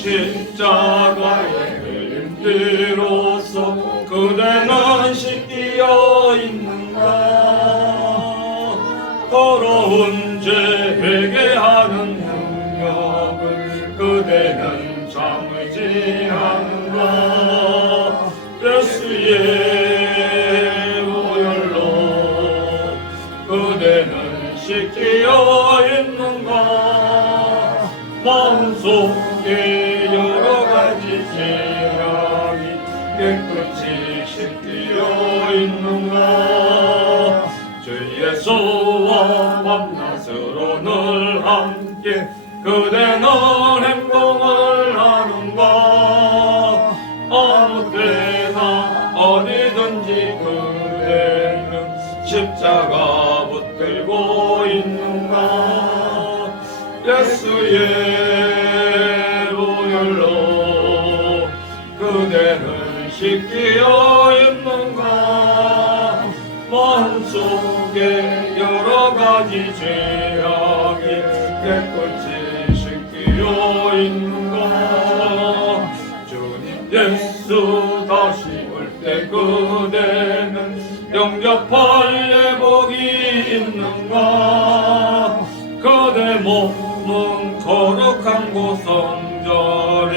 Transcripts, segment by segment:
십자가의 그림대로서 그대는 씻기어 있는가? 더러운 죄 회개하는 능력을 그대는 참지 않는가? 예수의 보혈로 그대는 씻기어 있는가? 마음속에 여러 가지 죄악이 깨끗이 씻기어 있는가? 주 예수와 밤낮으로 늘 함께 그대는 행동을 하는가? 아무 때나 어디든지 그대는 십자가 붙들고 있는가? 예수의 보혈로 그대는 씻기어 있는가? 마음속에 여러 가지 죄악이 깨끗이 씻기어 있는가? 주님 예수 다시 올 때 그대는 영접할 예복이 있는가? 그대 몸은 거룩한 곳 성전에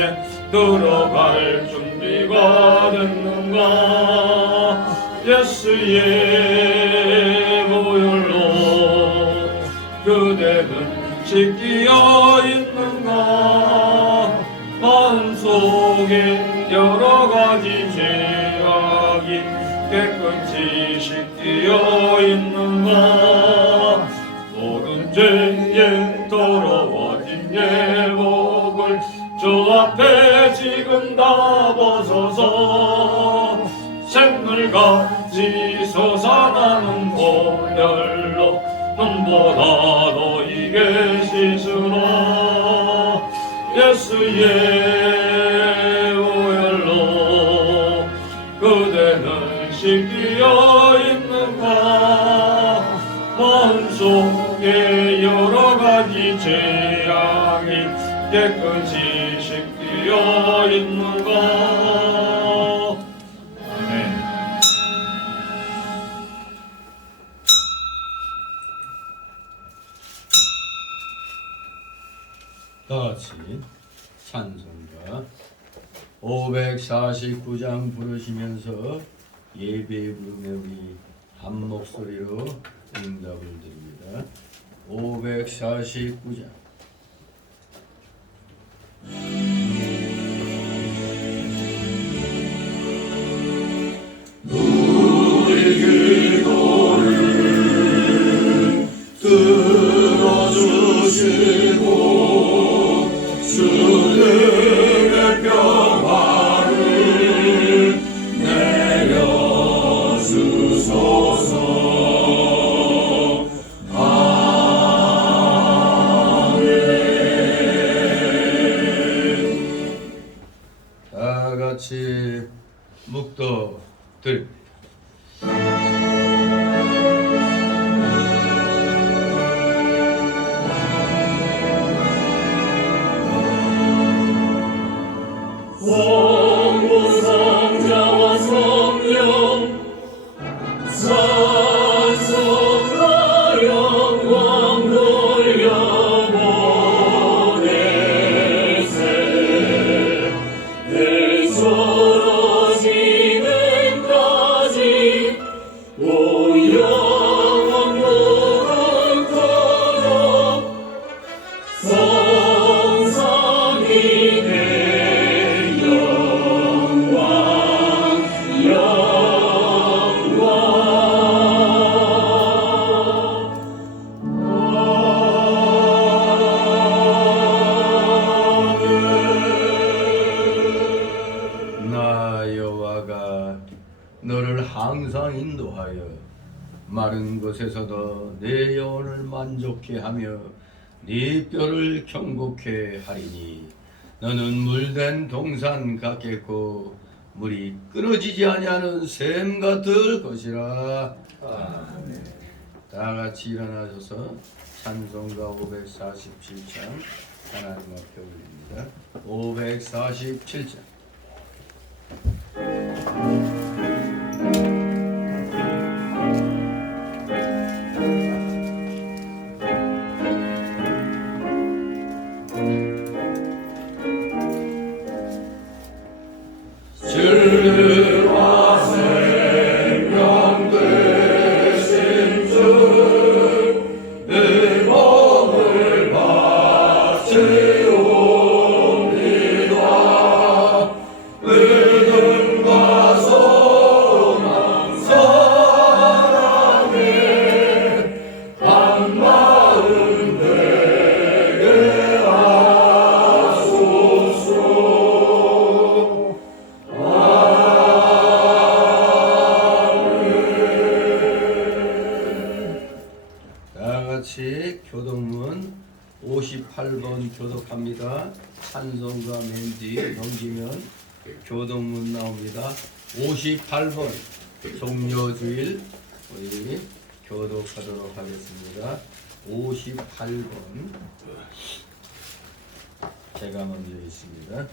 들어갈 준비가 됐는가? 예수의 보혈로 그대는 씻기어 있는가? 마음속에 여러 가지 죄악이 깨끗이 씻기어 있는가? 모든 죄에 더러워진 예복을 주 앞에 지금 다 벗어서 샘물같이 솟아나는 보혈로 눈보다 너희게 씻으라. 예수의 보혈로 그대는 씻기어 있는가? 마음속에 여러 가지 죄악이 깨끗이 씻기어 있는가? 아멘. 다같이 찬송가 549장 부르시면서 예배 부름에 우리 한 목소리로 응답을 드립니다. 549장 우리 기도를 들어주시고 주님의 평화를 내려주소서. 아멘. 다같이 묵도 드립니다. 성부 성자와 성령 찬송하여 영광 돌려보내세. 내서로 지금까지 오 영원 무궁토록 성삼이 나 여호와가 너를 항상 인도하여 마른 곳에서도 내 영혼을 만족케 하며 네 뼈를 경고케 하리니 너는 물된 동산 같겠고 물이 끊어지지 아니하는 샘 같을 것이라. 아멘. 다 같이 일어나셔서 찬송가 547장 하나님 앞에 올립니다. 547장. 주와 생명 되신 주 내 몸을 바치옵니다. 믿음과 소망 사랑에 한 마음 되게 하소서. 다같이 교독문 58번 교독합니다. 찬송가 맨 뒤 넘기면 교독문 나옵니다. 58번 종료주일 우리 교독하도록 하겠습니다. 58번 제가 먼저 있습니다.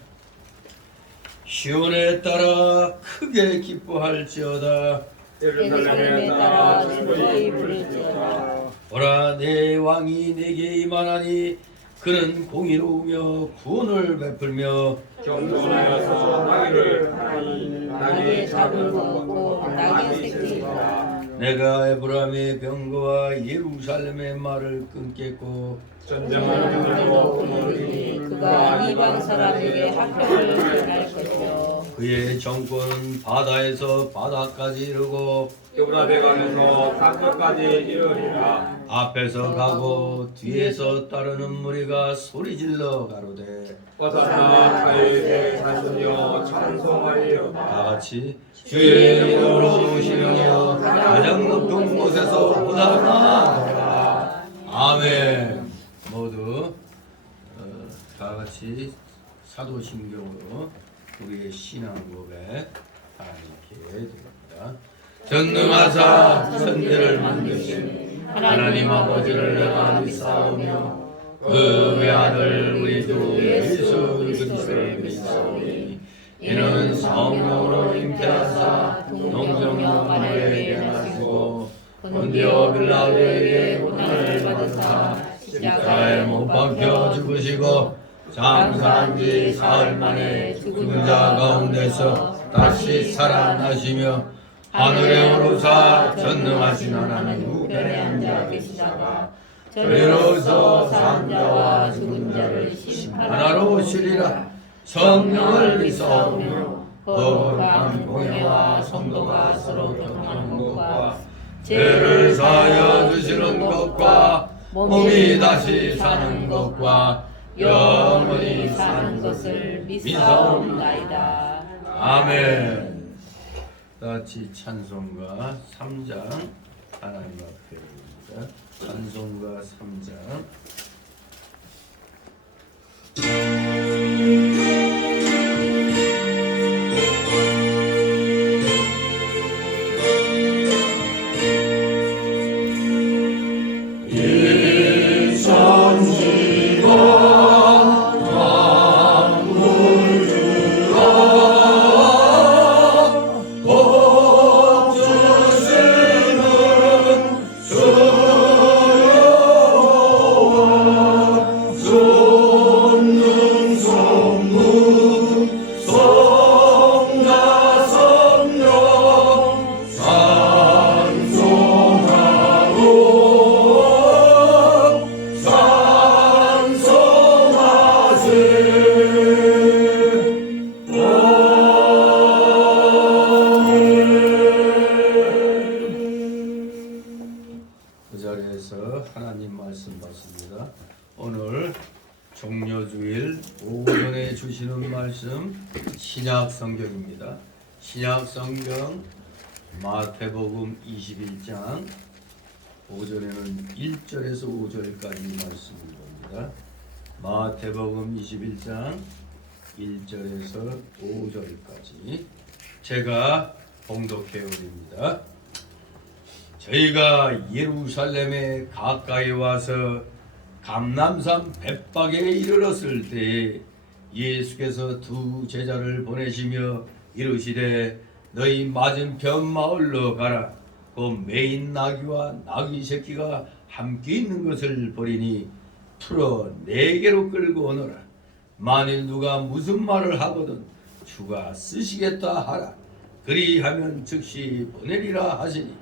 시온에 따라 크게 기뻐할지어다. 예루살렘에 따라 즐거이 부를지어다. 오라 내 왕이 내게 임하나니 그는 공의로우며 구원을 베풀며 겸손하여서 나귀를 하나니 나귀의 잡을 걷고 나귀의 새끼이다. 내가 에브라임의 병거와 예루살렘의 말을 끊겠고 전쟁하는 자로 그러니 그가 이방 사람에게 합병을 전할 것이요 그의 정권은 바다에서 바다까지 이르고 유브라데강에서 땅끝까지 이르리라. 앞에서 가고 뒤에서 따르는 무리가 소리질러 가로되 어서나 다윗의 자손이여 찬송하리로다. 다같이 주의 이름으로 오시며 가장 높은 곳에서 호산나 아멘. 모두 다같이 사도신경으로 우리의 신앙 고백 하나님께 드립니다. 전능하사 천지를 만드신 하나님 아버지를 내가 믿사오며 그 외아들 우리 주 예수 그리스도를 믿사오니 이는 성령으로 잉태하사 동정녀 마리아에게 나시고 본디오 빌라도에게 고난을 받으사 십자가에 못 박혀 죽으시고 장사한 지 사흘 만에 죽은 자 가운데서 다시 살아나시며 하늘에 오르사 전능하신 하나님 우편에 앉아 계시다가 저리로서 산 자와 죽은 자를 심판하러 오시리라. 성령을 믿사오며 거룩한 공예와 성도가 서로 격하는 것과 죄를 사하여 주시는 것과 몸이 다시 사는 것과 영원히 사는 것을 믿사옵나이다. 아멘. 같이 찬송가 3장 하나님 앞에 옵니다. 찬송가 3장 하나님 말씀 받습니다. 오늘 종료주일 오전에 주시는 말씀 신약 성경입니다. 신약 성경 마태복음 21장 오전에는 1절에서 5절까지 말씀을 봅니다. 마태복음 21장 1절에서 5절까지 제가 봉독해 올립니다. 저희가 예루살렘에 가까이 와서 감람산 벳박에 이르렀을 때 예수께서 두 제자를 보내시며 이르시되 너희 맞은편 마을로 가라. 그 매인 나귀와 나귀 새끼가 함께 있는 것을 보리니 풀어 내게로 끌고 오너라. 만일 누가 무슨 말을 하거든 주가 쓰시겠다 하라. 그리하면 즉시 보내리라 하시니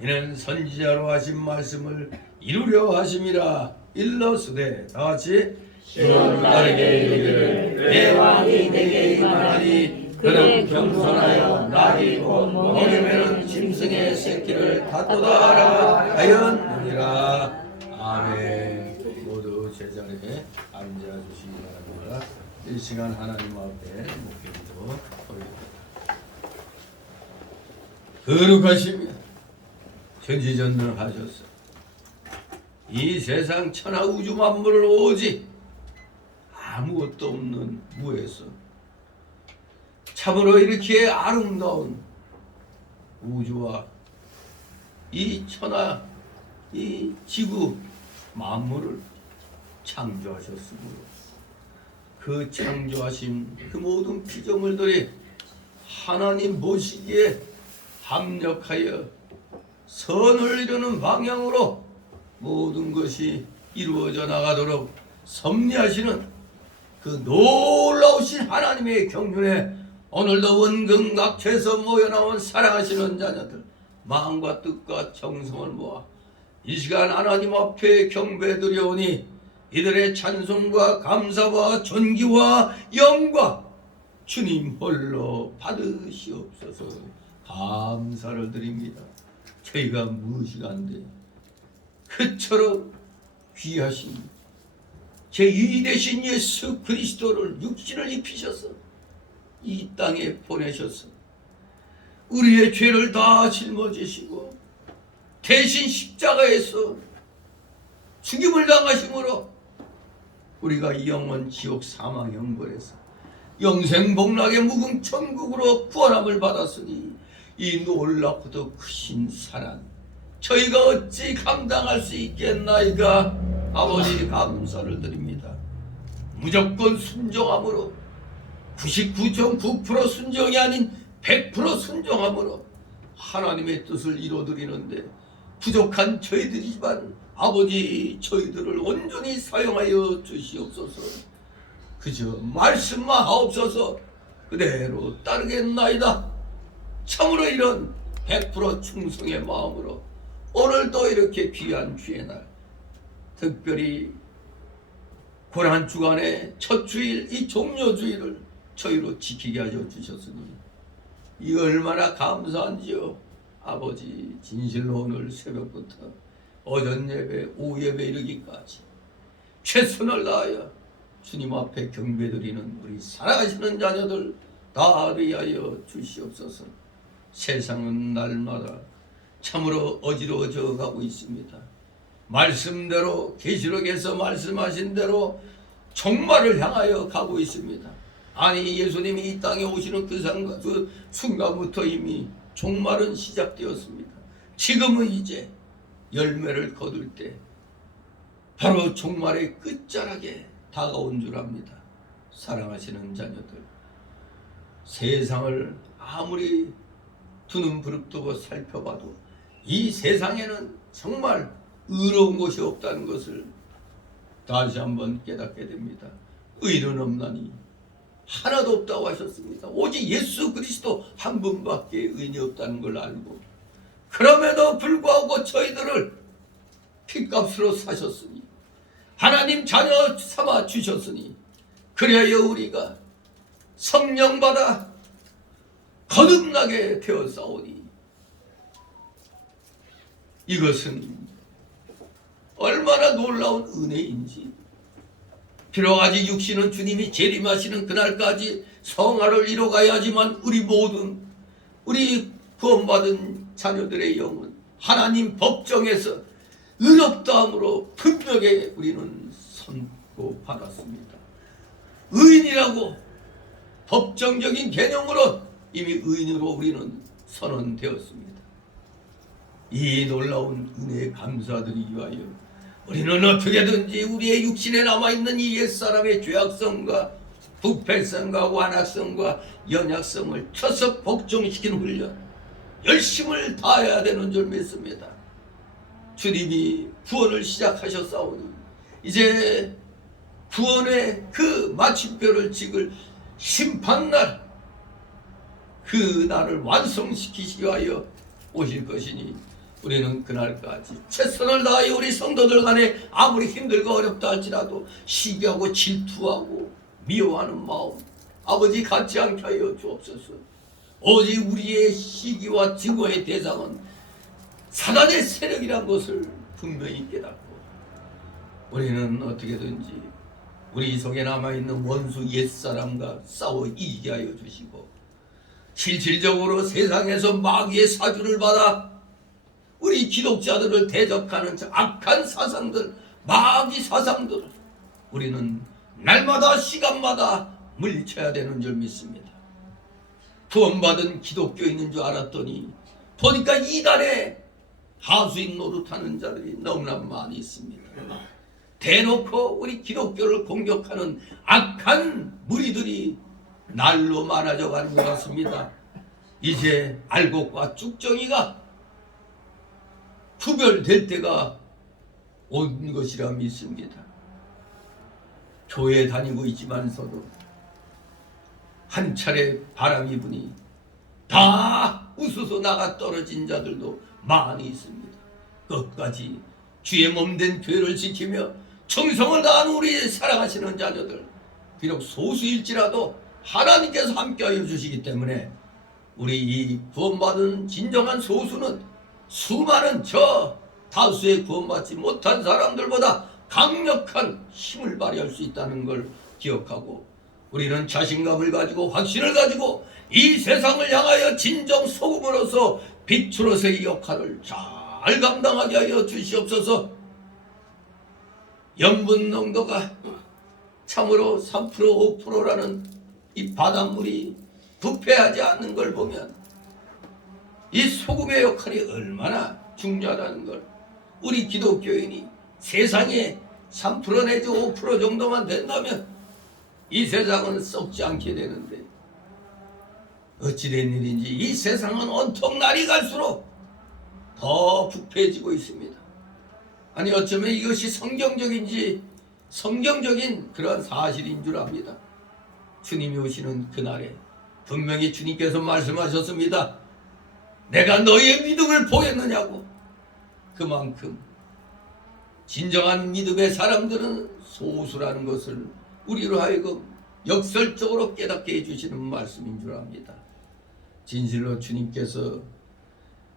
이는 선지자로 하신 말씀을 이루려 하심이라. 일러스되 다같이 시온날에게 이르기를 내 왕이 내게 임하나니 그는 겸손하여 날이 곧 먹이매는 짐승의 새끼를 갖도다 하라 하였느니라. 아멘. 모두 제자리에 앉아주시기 바랍니다. 이 시간 하나님 앞에 목기도 드립니다. 거룩하시며 전지전능하셨어. 이 세상 천하 우주 만물을 오직 아무것도 없는 무에서 참으로 이렇게 아름다운 우주와 이 천하 이 지구 만물을 창조하셨으므로 그 창조하신 그 모든 피조물들이 하나님 보시기에 합력하여 선을 이루는 방향으로 모든 것이 이루어져 나가도록 섭리하시는 그 놀라우신 하나님의 경륜에 오늘도 원근각해서 모여나온 사랑하시는 자녀들 마음과 뜻과 정성을 모아 이 시간 하나님 앞에 경배드려오니 이들의 찬송과 감사와 존귀와 영광 주님 홀로 받으시옵소서. 감사를 드립니다. 저희가 무엇이간데 그처럼 귀하신 제2 되신 예수 그리스도를 육신을 입히셔서 이 땅에 보내셔서 우리의 죄를 다 짊어지시고 대신 십자가에서 죽임을 당하심으로 우리가 영원 지옥 사망 영벌에서 영생 복락의 묵은 천국으로 구원함을 받았으니 이 놀랍고도 크신 사랑 저희가 어찌 감당할 수 있겠나이까. 아버지 감사를 드립니다. 무조건 순종함으로 99.9% 순종이 아닌 100% 순종함으로 하나님의 뜻을 이루어드리는데 부족한 저희들이지만 아버지 저희들을 온전히 사용하여 주시옵소서. 그저 말씀만 하옵소서. 그대로 따르겠나이다. 참으로 이런 100% 충성의 마음으로 오늘도 이렇게 귀한 주의 날 특별히 고난주간의 첫 주일 이 종료주일을 저희로 지키게 하여 주셨으니 이 얼마나 감사한지요. 아버지 진실로 오늘 새벽부터 오전 예배 오후 예배 이르기까지 최선을 다하여 주님 앞에 경배드리는 우리 사랑하시는 자녀들 다 위하여 주시옵소서. 세상은 날마다 참으로 어지러워져 가고 있습니다. 말씀대로 계시록에서 말씀하신 대로 종말을 향하여 가고 있습니다. 아니 예수님이 이 땅에 오시는 그 순간부터 이미 종말은 시작되었습니다. 지금은 이제 열매를 거둘 때 바로 종말의 끝자락에 다가온 줄 압니다. 사랑하시는 자녀들, 세상을 아무리 두 눈 부릅뜨고 살펴봐도 이 세상에는 정말 의로운 것이 없다는 것을 다시 한번 깨닫게 됩니다. 의는 없나니 하나도 없다고 하셨습니다. 오직 예수 그리스도 한 분밖에 의인이 없다는 걸 알고 그럼에도 불구하고 저희들을 핏값으로 사셨으니 하나님 자녀 삼아 주셨으니 그래야 우리가 성령 받아 거듭나게 되었사오니 이것은 얼마나 놀라운 은혜인지. 비록 아직 육신은 주님이 재림하시는 그날까지 성화를 이뤄가야지만 우리 모든 우리 구원받은 자녀들의 영은 하나님 법정에서 의롭다함으로 분명하게 우리는 선고받았습니다. 의인이라고 법정적인 개념으로 이미 의인으로 우리는 선언되었습니다. 이 놀라운 은혜에 감사드리기 위하여 우리는 어떻게든지 우리의 육신에 남아있는 이 옛사람의 죄악성과 부패성과 완악성과 연약성을 쳐서 복종시킨 훈련 열심을 다해야 되는 줄 믿습니다. 주님이 구원을 시작하셨사오니 이제 구원의 그 마침표를 찍을 심판날, 그 날을 완성시키시기 위하여 오실 것이니 우리는 그날까지 최선을 다하여 우리 성도들 간에 아무리 힘들고 어렵다 할지라도 시기하고 질투하고 미워하는 마음 아버지 갖지 않게 하여 주옵소서. 오직 우리의 시기와 증오의 대상은 사단의 세력이란 것을 분명히 깨닫고 우리는 어떻게든지 우리 속에 남아있는 원수 옛사람과 싸워 이기게 하여 주시고 실질적으로 세상에서 마귀의 사주를 받아 우리 기독자들을 대적하는 저 악한 사상들, 마귀 사상들 우리는 날마다 시간마다 물리쳐야 되는 줄 믿습니다. 구원받은 기독교인인 줄 알았더니 보니까 이단에 하수인 노릇하는 자들이 너무나 많이 있습니다. 대놓고 우리 기독교를 공격하는 악한 무리들이 날로 많아져 가는 것 같습니다. 이제 알곡과 쭉정이가 구별될 때가 온 것이라 믿습니다. 교회 다니고 있지만서도 한 차례 바람이 부니 다 웃어서 나가 떨어진 자들도 많이 있습니다. 끝까지 주의 몸된 교회를 지키며 정성을 다하는 우리 사랑하시는 자녀들, 비록 소수일지라도 하나님께서 함께하여 주시기 때문에 우리 이 구원받은 진정한 소수는 수많은 저 다수의 구원받지 못한 사람들보다 강력한 힘을 발휘할 수 있다는 걸 기억하고 우리는 자신감을 가지고 확신을 가지고 이 세상을 향하여 진정 소금으로서 빛으로서의 역할을 잘 감당하게 하여 주시옵소서. 염분 농도가 참으로 3% 5%라는 이 바닷물이 부패하지 않는 걸 보면 이 소금의 역할이 얼마나 중요하다는 걸 우리 기독교인이 세상에 3% 내지 5% 정도만 된다면 이 세상은 썩지 않게 되는데 어찌된 일인지 이 세상은 온통 날이 갈수록 더 부패해지고 있습니다. 아니 어쩌면 이것이 성경적인 그런 사실인 줄 압니다. 주님이 오시는 그날에 분명히 주님께서 말씀하셨습니다. 내가 너희의 믿음을 보였느냐고. 그만큼 진정한 믿음의 사람들은 소수라는 것을 우리로 하여금 역설적으로 깨닫게 해주시는 말씀인 줄 압니다. 진실로 주님께서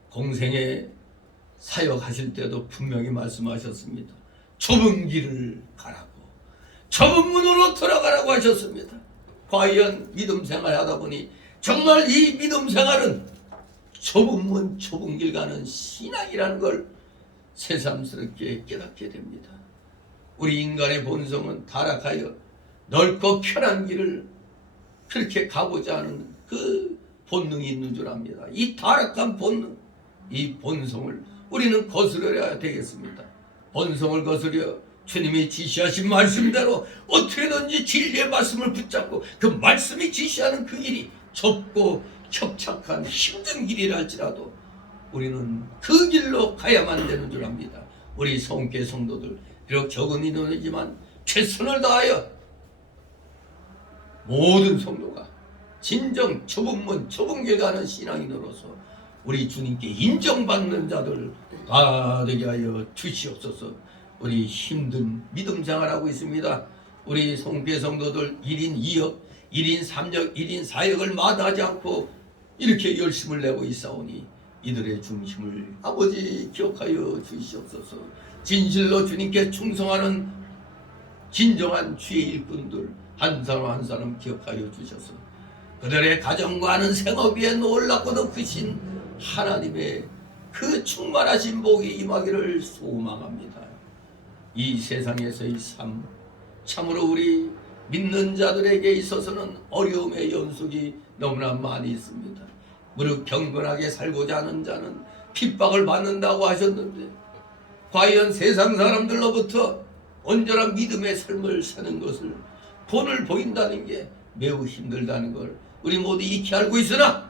공생에 사역하실 때도 분명히 말씀하셨습니다. 좁은 길을 가라고, 좁은 문으로 들어가라고 하셨습니다. 과연 믿음 생활하다 보니 정말 이 믿음 생활은 좁은 문 좁은 길 가는 신앙이라는 걸 새삼스럽게 깨닫게 됩니다. 우리 인간의 본성은 타락하여 넓고 편한 길을 그렇게 가고자 하는 그 본능이 있는 줄 압니다. 이 타락한 본능, 이 본성을 우리는 거스려야 되겠습니다. 본성을 거스려 주님이 지시하신 말씀대로 어떻게든지 진리의 말씀을 붙잡고 그 말씀이 지시하는 그 길이 좁고 협착한 힘든 길이라 할지라도 우리는 그 길로 가야만 되는 줄 압니다. 우리 성교 성도들 비록 적은 인원이지만 최선을 다하여 모든 성도가 진정 좁은 문 좁은 길 가는 신앙인으로서 우리 주님께 인정받는 자들 다 되게 하여 주시옵소서. 우리 힘든 믿음 생활하고 있습니다. 우리 성교 성도들 1인 2역 1인 3역 1인 4역을 마다하지 않고 이렇게 열심을 내고 있사오니 이들의 중심을 아버지 기억하여 주시옵소서. 진실로 주님께 충성하는 진정한 주의 일꾼들 한 사람 한 사람 기억하여 주셔서 그들의 가정과 하는 생업 위에 놀랍고도 크신 하나님의 그 충만하신 복이 임하기를 소망합니다. 이 세상에서의 삶 참으로 우리 믿는 자들에게 있어서는 어려움의 연속이 너무나 많이 있습니다. 무릇 경건하게 살고자 하는 자는 핍박을 받는다고 하셨는데 과연 세상 사람들로부터 온전한 믿음의 삶을 사는 것을 본을 보인다는 게 매우 힘들다는 걸 우리 모두 익히 알고 있으나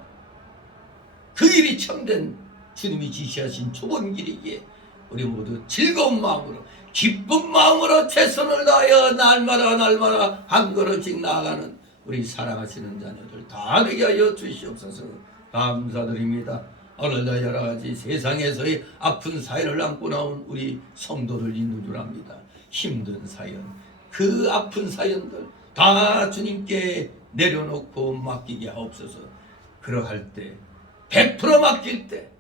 그 길이 참된 주님이 지시하신 좁은 길이기에 우리 모두 즐거운 마음으로 기쁜 마음으로 최선을 다하여 날마다 한 걸음씩 나아가는 우리 사랑하시는 자녀들 다 되게 하여 주시옵소서. 감사드립니다. 오늘도 여러 가지 세상에서의 아픈 사연을 안고 나온 우리 성도들 있는 줄 압니다. 힘든 사연, 그 아픈 사연들 다 주님께 내려놓고 맡기게 하옵소서. 그러할 때 100% 맡길 때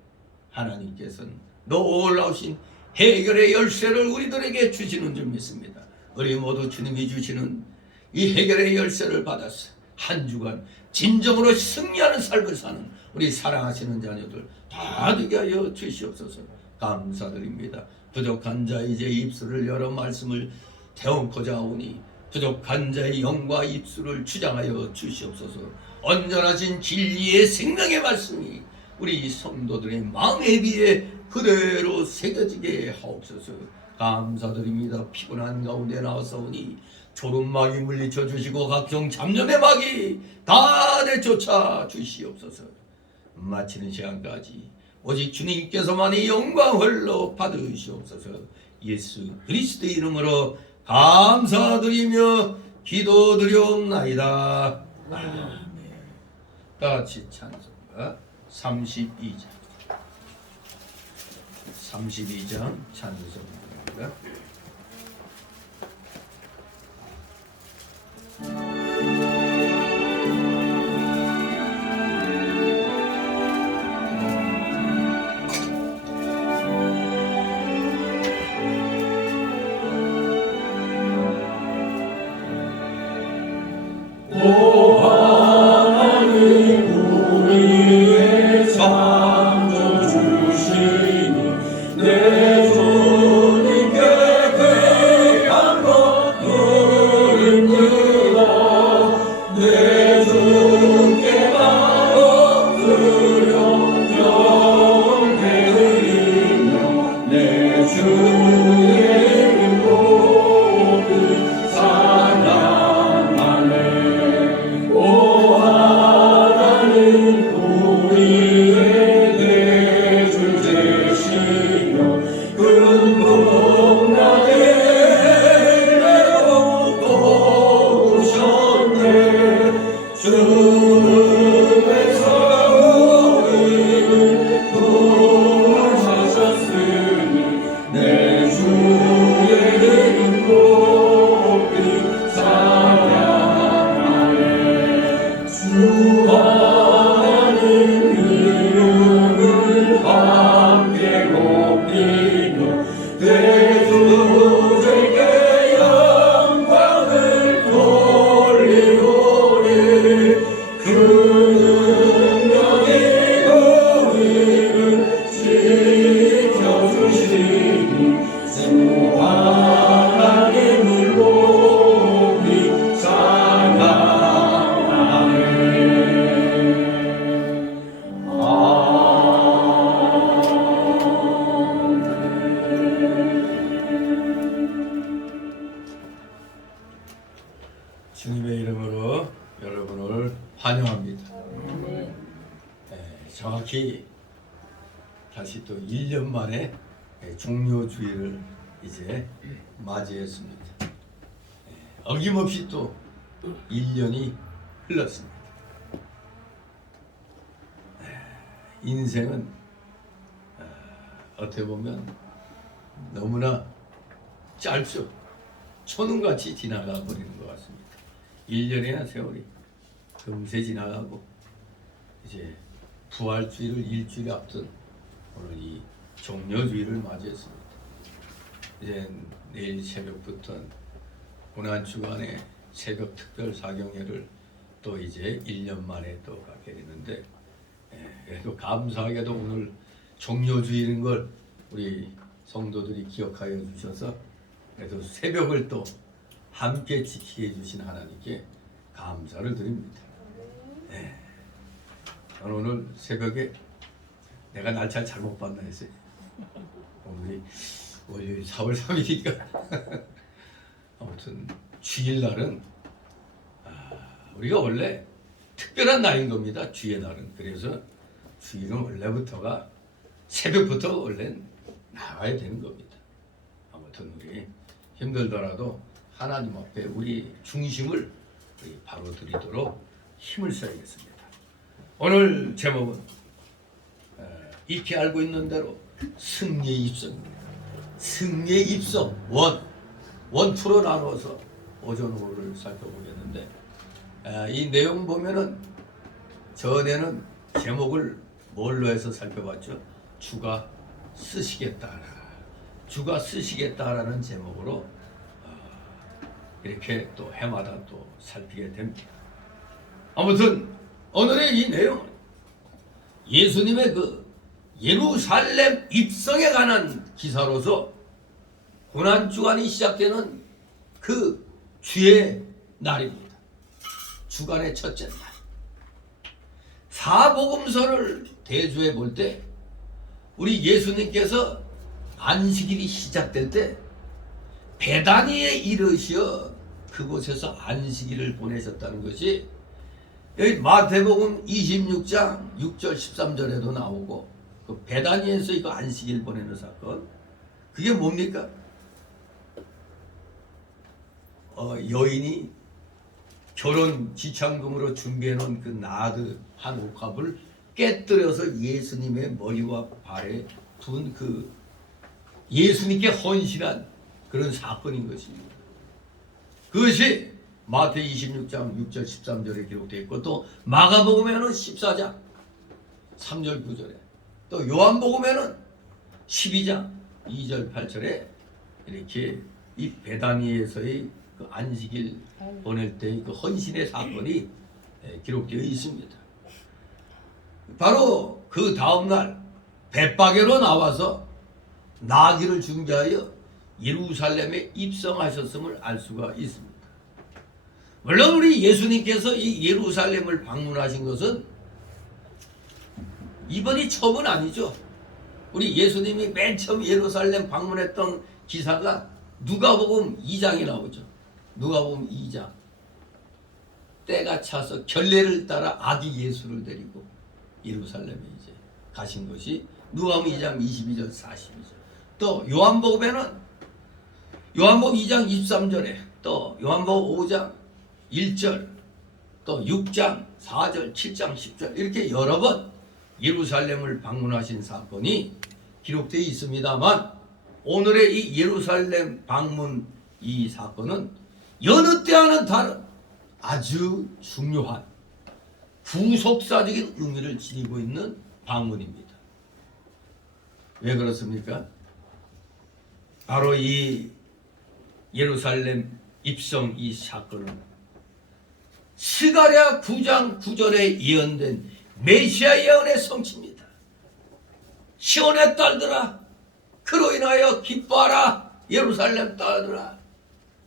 하나님께서는 놀라우신 해결의 열쇠를 우리들에게 주시는 줄 믿습니다. 우리 모두 주님이 주시는 이 해결의 열쇠를 받아서 한 주간 진정으로 승리하는 삶을 사는 우리 사랑하시는 자녀들 다 되게 하여 주시옵소서. 감사드립니다. 부족한 자의 제 입술을 열어 말씀을 태워고자 하오니 부족한 자의 영과 입술을 주장하여 주시옵소서. 온전하신 진리의 생명의 말씀이 우리 성도들의 마음에 비해 그대로 새겨지게 하옵소서. 감사드립니다. 피곤한 가운데 나와서오니 졸음막이 물리쳐 주시고 각종 잡념의 막이 다 내쫓아 주시옵소서. 마치는 시간까지 오직 주님께서만이 영광을 받으시옵소서. 예수 그리스도의 이름으로 감사드리며 기도드리옵나이다. 아멘. 다 같이 찬송가 32장 찬송입니다. 주님의 이름으로 여러분을 환영합니다. 정확히 다시 또 1년 만에 종료주일을 이제 맞이했습니다. 어김없이 또 1년이 흘렀습니다. 인생은 어떻게 보면 너무나 짧죠. 초능같이 지나가 버리는 것 같습니다. 1년이나 세월이 금세 지나가고 이제 부활주의를 일주일 앞둔 오늘 이 종료주의를 맞이했습니다. 이제 내일 새벽부터 고난주간의 새벽 특별 사경회를 또 이제 1년 만에 또 갖게 되는데 그래도 감사하게도 오늘 종료주의인 걸 우리 성도들이 기억하여 주셔서 그래도 새벽을 또 함께 지키게 해주신 하나님께 감사를 드립니다. 저는 오늘 새벽에 내가 날짜를 잘못 봤나 했어요. 오늘이 월요일 4월 3일이니까 아무튼 주일날은 우리가 원래 특별한 날인 겁니다. 주의 날은. 그래서 주일은 원래부터가 새벽부터 원래 나와야 되는 겁니다. 아무튼 우리 힘들더라도 하나님 앞에 우리 중심을 우리 바로 드리도록 힘을 써야겠습니다. 오늘 제목은 익히 알고 있는 대로 승리의 입성입니다. 승리의 입성 원투로 나눠서 오전 오후를 살펴보겠는데 이 내용 보면은 전에는 제목을 뭘로 해서 살펴봤죠? 주가 쓰시겠다라는 제목으로 이렇게 또 해마다 또 살피게 됩니다. 아무튼 오늘의 이 내용은 예수님의 그 예루살렘 입성에 관한 기사로서 고난주간이 시작되는 그 주의 날입니다. 주간의 첫째 날. 사복음서를 대조해 볼 때 우리 예수님께서 안식일이 시작될 때 베다니에 이르시어 그곳에서 안식일을 보내셨다는 것이 여기 마태복음 26장 6절 13절에도 나오고 그 베다니에서 이거 안식일 보내는 사건 그게 뭡니까? 여인이 결혼 지참금으로 준비해 놓은 그 나드 한 옥합을 깨뜨려서 예수님의 머리와 발에 둔 그 예수님께 헌신한 그런 사건인 것입니다. 그것이 마태 26장 6절 13절에 기록되어 있고 또 마가복음에는 14장 3절 9절에 또 요한복음에는 12장 2절 8절에 이렇게 이 베다니에서의 그 안식일 보낼 때의 그 헌신의 사건이 기록되어 있습니다. 바로 그 다음날 벳바게로 나와서 나귀를 준비하여 예루살렘에 입성하셨음을 알 수가 있습니다. 물론 우리 예수님께서 이 예루살렘을 방문하신 것은 이번이 처음은 아니죠. 우리 예수님이 맨 처음 예루살렘 방문했던 기사가 누가복음 2장에 나오죠. 누가복음 2장. 때가 차서 결례를 따라 아기 예수를 데리고 예루살렘에 이제 가신 것이 누가복음 2장 22절 42절. 또 요한복음에는 요한복음 2장 23절에 또 요한복음 5장 1절 또 6장 4절 7장 10절 이렇게 여러 번 예루살렘을 방문하신 사건이 기록되어 있습니다만 오늘의 이 예루살렘 방문 이 사건은 여느 때와는 다른 아주 중요한 구속사적인 의미를 지니고 있는 방문입니다. 왜 그렇습니까? 바로 이 예루살렘 입성 이 사건은 스가랴 9장 9절에 예언된 메시아 예언의 성취입니다. 시온의 딸들아 그로 인하여 기뻐하라. 예루살렘 딸들아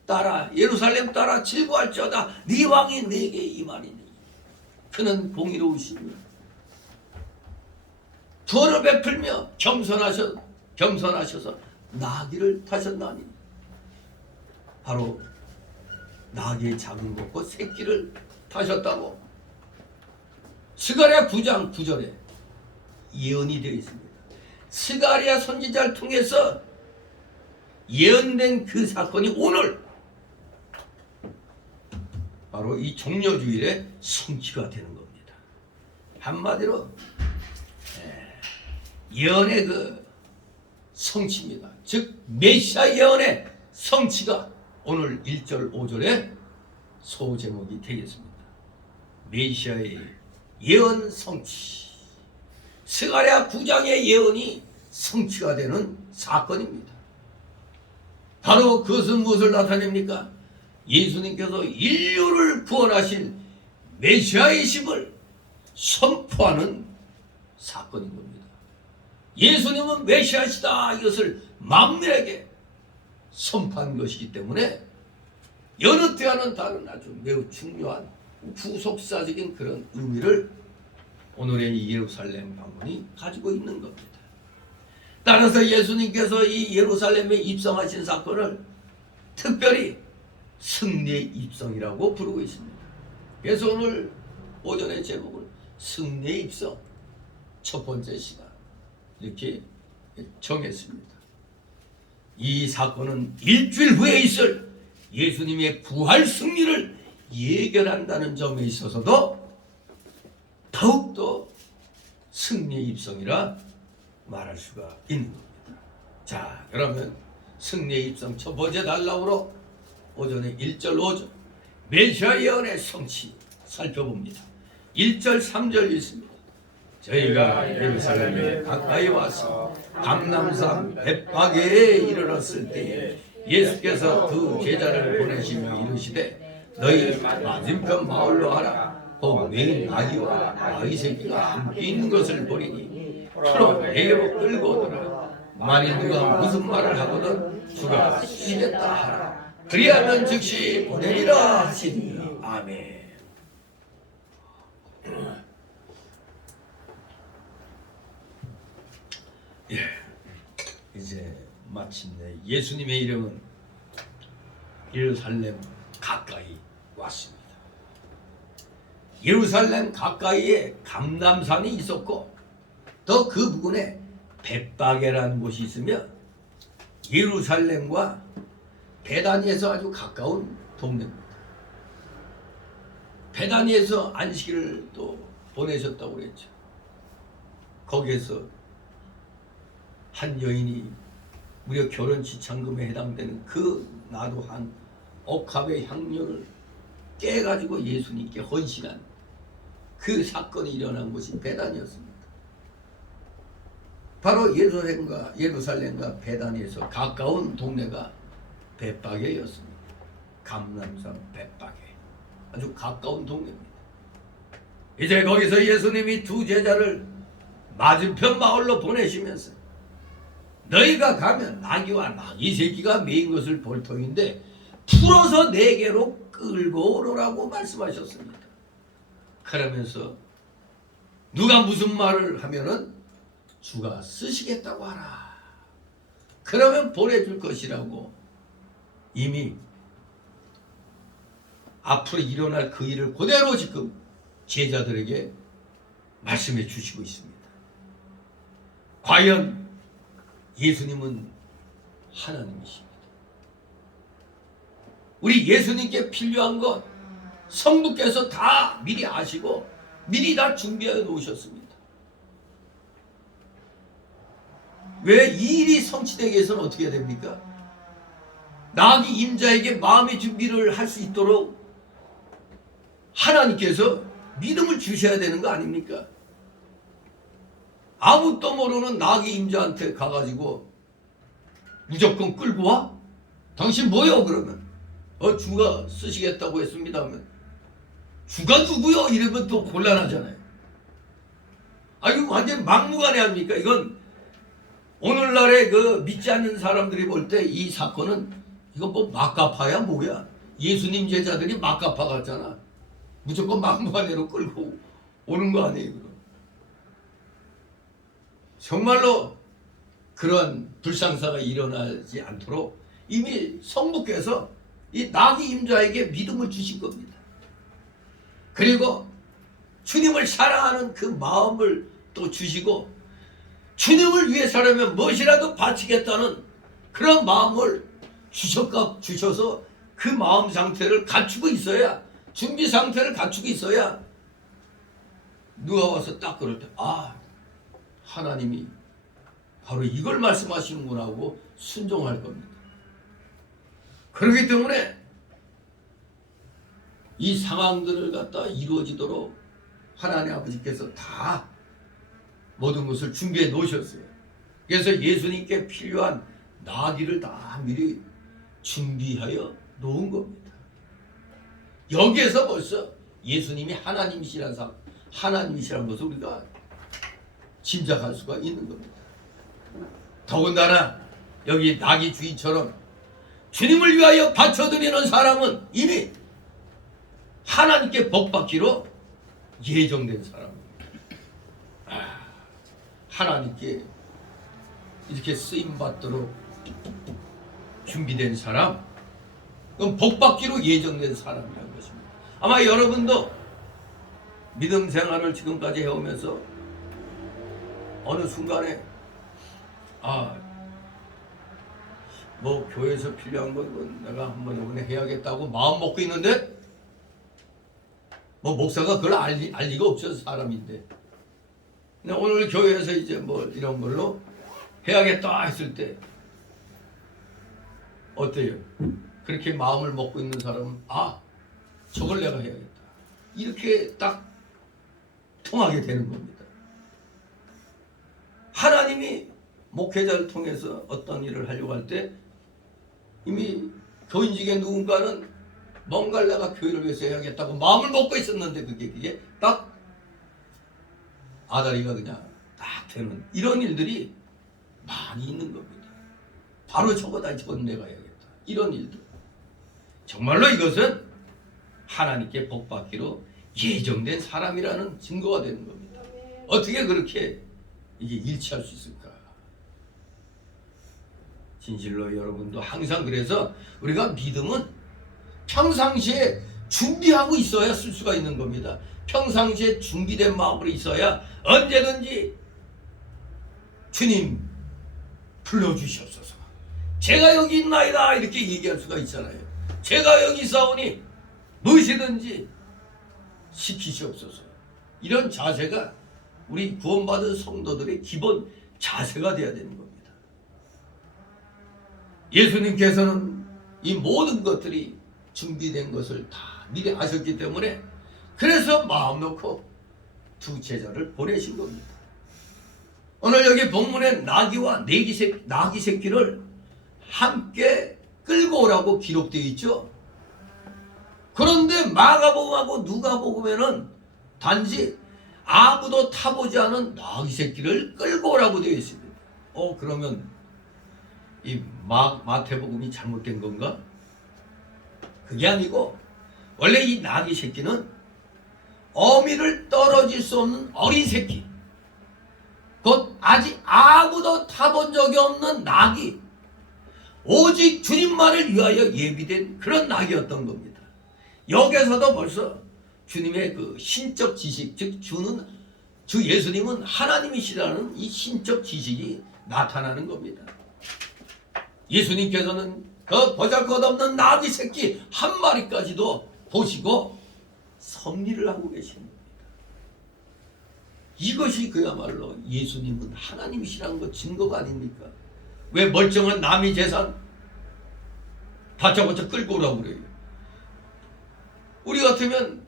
따라 예루살렘 따라 즐거할지어다. 네 왕이 내게 임하리니 그는 공의로우시며 도를 베풀며 겸손하셔서 나귀를 타셨나니 바로 나귀의 작은 것과 새끼를 타셨다고 스가랴 9장 9절에 예언이 되어 있습니다. 스가랴 선지자를 통해서 예언된 그 사건이 오늘 바로 이 종려주일에 성취가 되는 겁니다. 한마디로 예언의 그 성취입니다. 즉 메시아 예언의 성취가 오늘 1절 5절의 소제목이 되겠습니다. 메시아의 예언 성취. 스가랴 9장의 예언이 성취가 되는 사건입니다. 바로 그것은 무엇을 나타냅니까? 예수님께서 인류를 구원하신 메시아이심을 선포하는 사건인 겁니다. 예수님은 메시아시다 이것을 만민에게 선포한 것이기 때문에 여느 때와는 다른 아주 매우 중요한 구속사적인 그런 의미를 오늘의 이 예루살렘 방문이 가지고 있는 겁니다. 따라서 예수님께서 이 예루살렘에 입성하신 사건을 특별히 승리의 입성이라고 부르고 있습니다. 그래서 오늘 오전의 제목을 승리의 입성, 첫 번째 시간 이렇게 정했습니다. 이 사건은 일주일 후에 있을 예수님의 부활 승리를 예견한다는 점에 있어서도 더욱더 승리의 입성이라 말할 수가 있는 겁니다. 자, 그러면 승리의 입성 첫 번째 단락으로 오전에 1절 5절 메시아 예언의 성취 살펴봅니다. 1절 3절 있습니다. 저희가 예루살렘에 가까이 와서 감람산 벳바게에 이르렀을 때에 예수께서 두 제자를 보내시며 이르시되 너희 맞은편 마을로 가라. 곧 내 나귀와 나귀 새끼가 함께 있는 것을 보리니 풀어 내게로 끌고 오더라. 만일 누가 무슨 말을 하거든 주가 쓰시겠다 하라. 그리하면 즉시 보내리라 하시니 아멘. 예, 이제 마침내 예수님의 이름은 예루살렘 가까이 왔습니다. 예루살렘 가까이에 감람산이 있었고 또 그 부근에 벳바게라는 곳이 있으며 예루살렘과 베다니에서 아주 가까운 동네입니다. 베다니에서 안식일을 또 보내셨다고 그랬죠. 거기에서 한 여인이 무려 결혼 지참금에 해당되는 그 나도 한 억합의 향료를 깨가지고 예수님께 헌신한 그 사건이 일어난 곳이 베다니였습니다. 바로 예루살렘과 베다니에서 가까운 동네가 벳바게였습니다. 감람산 벳바게, 아주 가까운 동네입니다. 이제 거기서 예수님이 두 제자를 맞은편 마을로 보내시면서 너희가 가면 나귀와 나귀 새끼가 메인 것을 볼 터인데 풀어서 내게로 끌고 오라고 말씀하셨습니다. 그러면서 누가 무슨 말을 하면은 주가 쓰시겠다고 하라. 그러면 보내줄 것이라고 이미 앞으로 일어날 그 일을 그대로 지금 제자들에게 말씀해 주시고 있습니다. 과연 예수님은 하나님이십니다. 우리 예수님께 필요한 것 성부께서 다 미리 아시고 미리 다 준비하여 놓으셨습니다. 왜 이 일이 성취되기 위해서는 어떻게 해야 됩니까? 나귀 임자에게 마음의 준비를 할 수 있도록 하나님께서 믿음을 주셔야 되는 거 아닙니까? 아무것도 모르는 나귀 임자한테 가가지고 무조건 끌고 와? 당신 뭐요? 그러면 주가 쓰시겠다고 했습니다 하면 주가 누구요? 이러면 또 곤란하잖아요. 이거 완전 막무가내 아닙니까? 이건 오늘날의 그 믿지 않는 사람들이 볼 때 이 사건은 이거 뭐 막가파야 뭐야? 예수님 제자들이 막가파 같잖아. 무조건 막무가내로 끌고 오는 거 아니에요? 그럼. 정말로 그런 불상사가 일어나지 않도록 이미 성부께서 이 나귀 임자에게 믿음을 주신 겁니다. 그리고 주님을 사랑하는 그 마음을 또 주시고 주님을 위해서라면 무엇이라도 바치겠다는 그런 마음을 주셔서 그 마음 상태를 갖추고 있어야, 준비 상태를 갖추고 있어야 누가 와서 딱 그럴 때 하나님이 바로 이걸 말씀하시는구나 하고 순종할 겁니다. 그렇기 때문에 이 상황들을 갖다 이루어지도록 하나님 아버지께서 다 모든 것을 준비해 놓으셨어요. 그래서 예수님께 필요한 나귀를 다 미리 준비하여 놓은 겁니다. 여기에서 벌써 예수님이 하나님이시라는 것을 우리가 짐작할 수가 있는 겁니다. 더군다나 여기 나귀 주인처럼 주님을 위하여 바쳐드리는 사람은 이미 하나님께 복받기로 예정된 사람입니다. 하나님께 이렇게 쓰임받도록 준비된 사람, 그건 복받기로 예정된 사람이라는 것입니다. 아마 여러분도 믿음 생활을 지금까지 해오면서 어느 순간에 뭐 교회에서 필요한 건 내가 한번 이번에 해야겠다고 마음 먹고 있는데 뭐 목사가 그걸 알 리가 없죠. 사람인데. 근데 오늘 교회에서 이제 뭐 이런 걸로 해야겠다 했을 때 어때요? 그렇게 마음을 먹고 있는 사람은 저걸 내가 해야겠다. 이렇게 딱 통하게 되는 겁니다. 하나님이 목회자를 통해서 어떤 일을 하려고 할 때 이미 교인직에 누군가는 뭔가를 내가 교회를 위해서 해야겠다고 마음을 먹고 있었는데 그게 딱 아다리가 그냥 딱 되는 이런 일들이 많이 있는 겁니다. 바로 저거다, 저건 내가 해야겠다. 이런 일들. 정말로 이것은 하나님께 복받기로 예정된 사람이라는 증거가 되는 겁니다. 어떻게 그렇게 이게 일치할 수 있을까? 진실로 여러분도 항상 그래서 우리가 믿음은 평상시에 준비하고 있어야 쓸 수가 있는 겁니다. 평상시에 준비된 마음으로 있어야 언제든지 주님 불러주시옵소서. 제가 여기 있나이다 이렇게 얘기할 수가 있잖아요. 제가 여기 있사오니 무엇이든지 시키시옵소서. 이런 자세가 우리 구원받은 성도들의 기본 자세가 되어야 되는 겁니다. 예수님께서는 이 모든 것들이 준비된 것을 다 미리 아셨기 때문에 그래서 마음 놓고 두 제자를 보내신 겁니다. 오늘 여기 본문에 나귀와 나귀 새끼를 함께 끌고 오라고 기록되어 있죠. 그런데 마가복음하고 누가복음에는 단지 아무도 타보지 않은 나귀 새끼를 끌고 오라고 되어 있습니다. 그러면 이 마태복음이 잘못된 건가? 그게 아니고 원래 이 나귀 새끼는 어미를 떨어질 수 없는 어린 새끼, 곧 아직 아무도 타본 적이 없는 나귀, 오직 주님만을 위하여 예비된 그런 나귀였던 겁니다. 여기서도 벌써 주님의 그 신적 지식, 즉 주 예수님은 하나님이시라는 이 신적 지식이 나타나는 겁니다. 예수님께서는 그 보잘것없는 나귀 새끼 한 마리까지도 보시고 섭리를 하고 계시는 겁니다. 이것이 그야말로 예수님은 하나님이시라는 것 증거가 아닙니까? 왜 멀쩡한 남의 재산 다짜고짜 끌고 오라고 그래요? 우리 같으면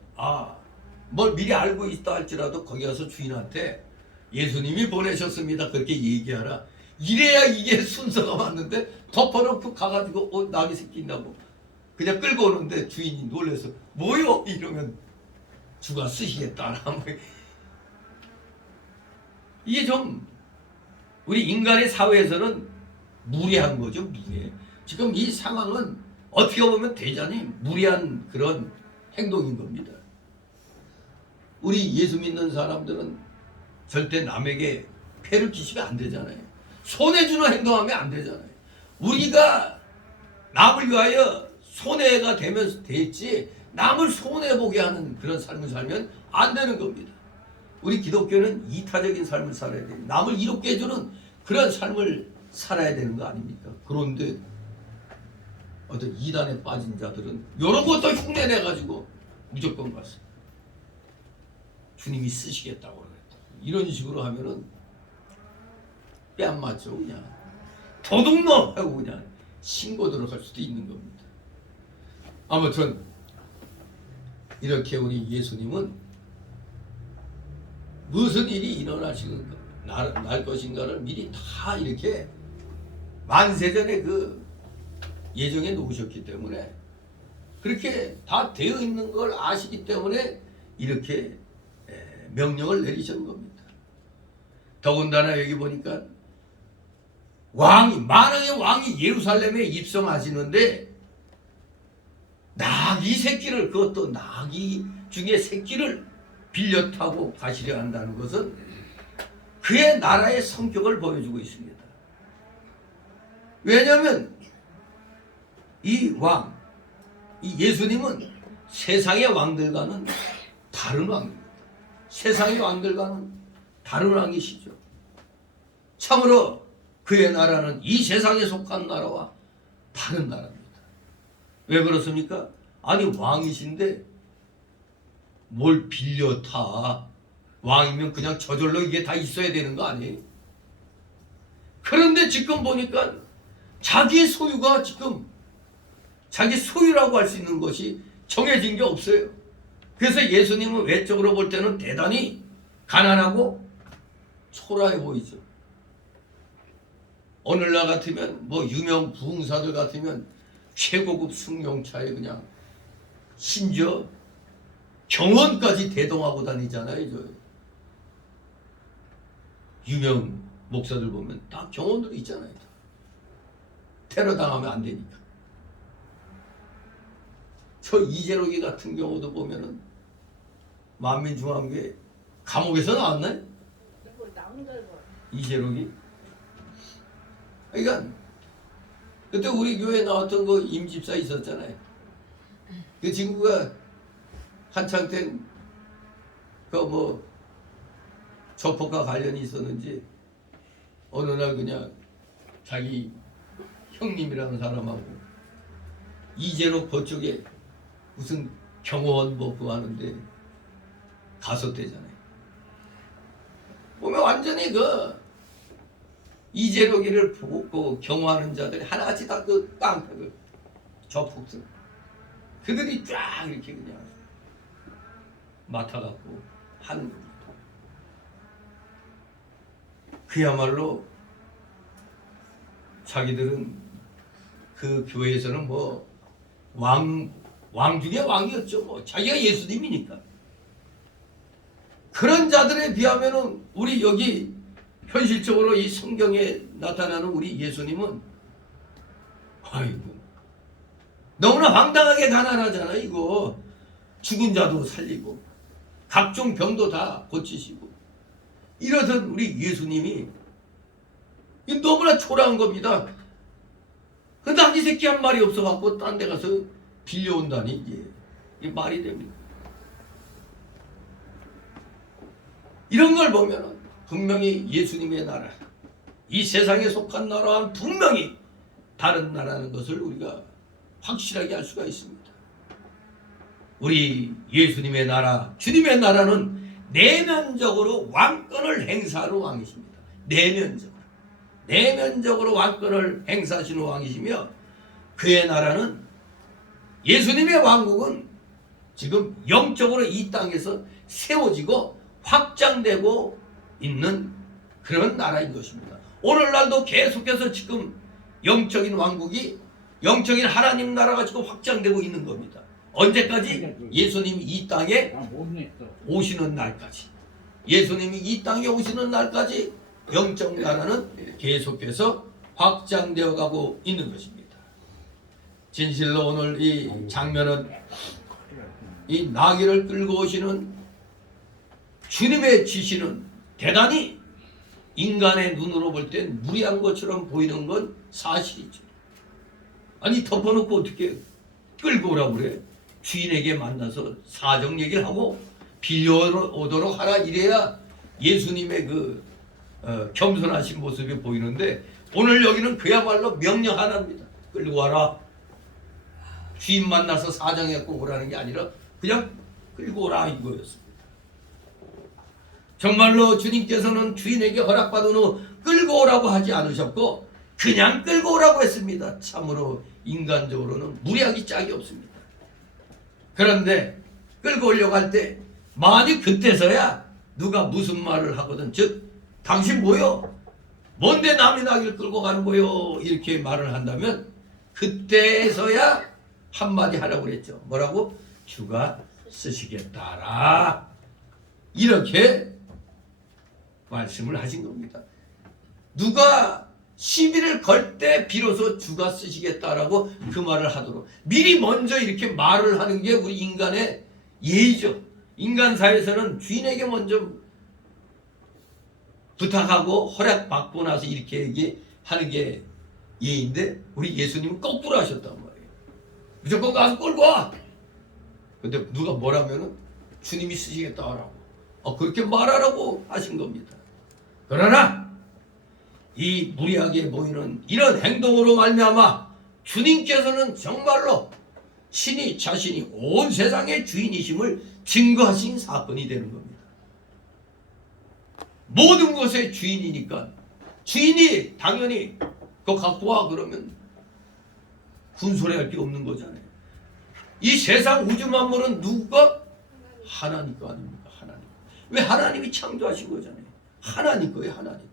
뭘 미리 알고 있다 할지라도 거기 가서 주인한테 예수님이 보내셨습니다 그렇게 얘기하라. 이래야 이게 순서가 맞는데 덮어놓고 가가지고 나귀 새끼 있나고 그냥 끌고 오는데 주인이 놀라서 뭐요? 이러면 주가 쓰시겠다. 이게 좀 우리 인간의 사회에서는 무례한 거죠. 무례. 지금 이 상황은 어떻게 보면 대단히 무례한 그런 행동인 겁니다. 우리 예수 믿는 사람들은 절대 남에게 폐를 끼치면 안 되잖아요. 손해주는 행동하면 안 되잖아요. 우리가 남을 위하여 손해가 되면 됐지 남을 손해보게 하는 그런 삶을 살면 안 되는 겁니다. 우리 기독교는 이타적인 삶을 살아야 돼요. 남을 이롭게 해주는 그런 삶을 살아야 되는 거 아닙니까? 그런데 어떤 이단에 빠진 자들은 이런 것도 흉내내가지고 무조건 갔어요. 주님이 쓰시겠다고 그랬다. 이런 식으로 하면은 뺨 맞죠 그냥. 도둑놈! 하고 그냥 신고 들어갈 수도 있는 겁니다. 아무튼 이렇게 우리 예수님은 무슨 일이 날 것인가를 미리 다 이렇게 만세전에 그 예정해 놓으셨기 때문에 그렇게 다 되어 있는 걸 아시기 때문에 이렇게 명령을 내리신 겁니다. 더군다나 여기 보니까 만왕의 왕이 예루살렘에 입성하시는데 나귀 새끼를, 그것도 나귀 중에 새끼를 빌려 타고 가시려 한다는 것은 그의 나라의 성격을 보여주고 있습니다. 왜냐하면 이 왕, 이 예수님은 세상의 왕들과는 다른 왕입니다. 세상의 왕들과는 다른 왕이시죠. 참으로 그의 나라는 이 세상에 속한 나라와 다른 나라입니다. 왜 그렇습니까? 아니 왕이신데 뭘 빌려 타. 왕이면 그냥 저절로 이게 다 있어야 되는 거 아니에요? 그런데 지금 보니까 자기 소유가 지금 자기 소유라고 할 수 있는 것이 정해진 게 없어요. 그래서 예수님은 외적으로 볼 때는 대단히 가난하고 초라해 보이죠. 오늘날 같으면 뭐 유명 부흥사들 같으면 최고급 승용차에 그냥 심지어 경원까지 대동하고 다니잖아요. 저 유명 목사들 보면 다 경원들이 있잖아요. 테러 당하면 안 되니까. 저 이재록이 같은 경우도 보면은 만민중앙교회 감옥에서 나왔나요? 이재록이? 그러니까 그때 우리 교회에 나왔던 그 임집사 있었잖아요. 그 친구가 한창 땐 그 뭐 조폭과 관련이 있었는지 어느 날 그냥 자기 형님이라는 사람하고 이재록 그쪽에 무슨 경호원 뭐 그거 하는데 갔었대잖아요. 보면 완전히 그 이재록이를 보고 그 경호하는 자들이 하나같이 다 그 깡패들, 조폭들, 그들이 쫙 이렇게 그냥 맡아갖고 하는 겁니다. 그야말로 자기들은 그 교회에서는 뭐 왕 중에 왕이었죠. 뭐 자기가 예수님이니까. 그런 자들에 비하면은 우리 여기 현실적으로 이 성경에 나타나는 우리 예수님은 아이고 너무나 황당하게 가난하잖아. 이거 죽은 자도 살리고 각종 병도 다 고치시고 이러던 우리 예수님이 너무나 초라한 겁니다. 근데 한 이 새끼 한 마리 없어갖고 딴 데 가서 빌려온다니 이게 말이 됩니까? 이런 걸 보면 분명히 예수님의 나라, 이 세상에 속한 나라와는 분명히 다른 나라는 것을 우리가 확실하게 알 수가 있습니다. 우리 예수님의 나라, 주님의 나라는 내면적으로 왕권을 행사하는 왕이십니다. 내면적으로 왕권을 행사하시는 왕이시며 그의 나라는 예수님의 왕국은 지금 영적으로 이 땅에서 세워지고 확장되고 있는 그런 나라인 것입니다. 오늘날도 계속해서 지금 영적인 왕국이 영적인 하나님 나라가 지금 확장되고 있는 겁니다. 언제까지? 예수님이 이 땅에 오시는 날까지. 예수님이 이 땅에 오시는 날까지 영적 나라는 계속해서 확장되어 가고 있는 것입니다. 진실로 오늘 이 장면은 이 나귀를 끌고 오시는 주님의 지시는 대단히 인간의 눈으로 볼 땐 무리한 것처럼 보이는 건 사실이죠. 아니 덮어놓고 어떻게 끌고 오라고 그래? 주인에게 만나서 사정 얘기를 하고 빌려오도록 하라 이래야 예수님의 그 겸손하신 모습이 보이는데 오늘 여기는 그야말로 명령 하나입니다. 끌고 와라. 주인 만나서 사정해갖고 오라는 게 아니라 그냥 끌고 오라 이거였습니다. 정말로 주님께서는 주인에게 허락받은 후 끌고 오라고 하지 않으셨고 그냥 끌고 오라고 했습니다. 참으로 인간적으로는 무리하기 짝이 없습니다. 그런데 끌고 오려고 할 때 만약 그때서야 누가 무슨 말을 하거든 즉 당신 뭐요? 뭔데 남이 나귀를 끌고 가는 거요? 이렇게 말을 한다면 그때서야 한마디 하라고 그랬죠. 뭐라고? 주가 쓰시겠다라 이렇게 말씀을 하신 겁니다. 누가 시비를 걸 때 비로소 주가 쓰시겠다라고 그 말을 하도록 미리 먼저 이렇게 말을 하는 게 우리 인간의 예의죠. 인간 사회에서는 주인에게 먼저 부탁하고 허락받고 나서 이렇게 하는 게 예인데 우리 예수님은 거꾸로 하셨단 말이에요. 무조건 가서 끌고 와. 근데 누가 뭐라면은 주님이 쓰시겠다 하라고 그렇게 말하라고 하신 겁니다. 그러나 이 무리하게 보이는 이런 행동으로 말미암아 주님께서는 정말로 친히 자신이 온 세상의 주인이심을 증거하신 사건이 되는 겁니다. 모든 것의 주인이니까 주인이 당연히 그거 갖고 와 그러면 군소리할 게 없는 거잖아요. 이 세상 우주 만물은 누가? 하나님 거 아닙니까? 하나님. 왜? 하나님이 창조하신 거잖아요. 하나님 거예요. 하나님 거.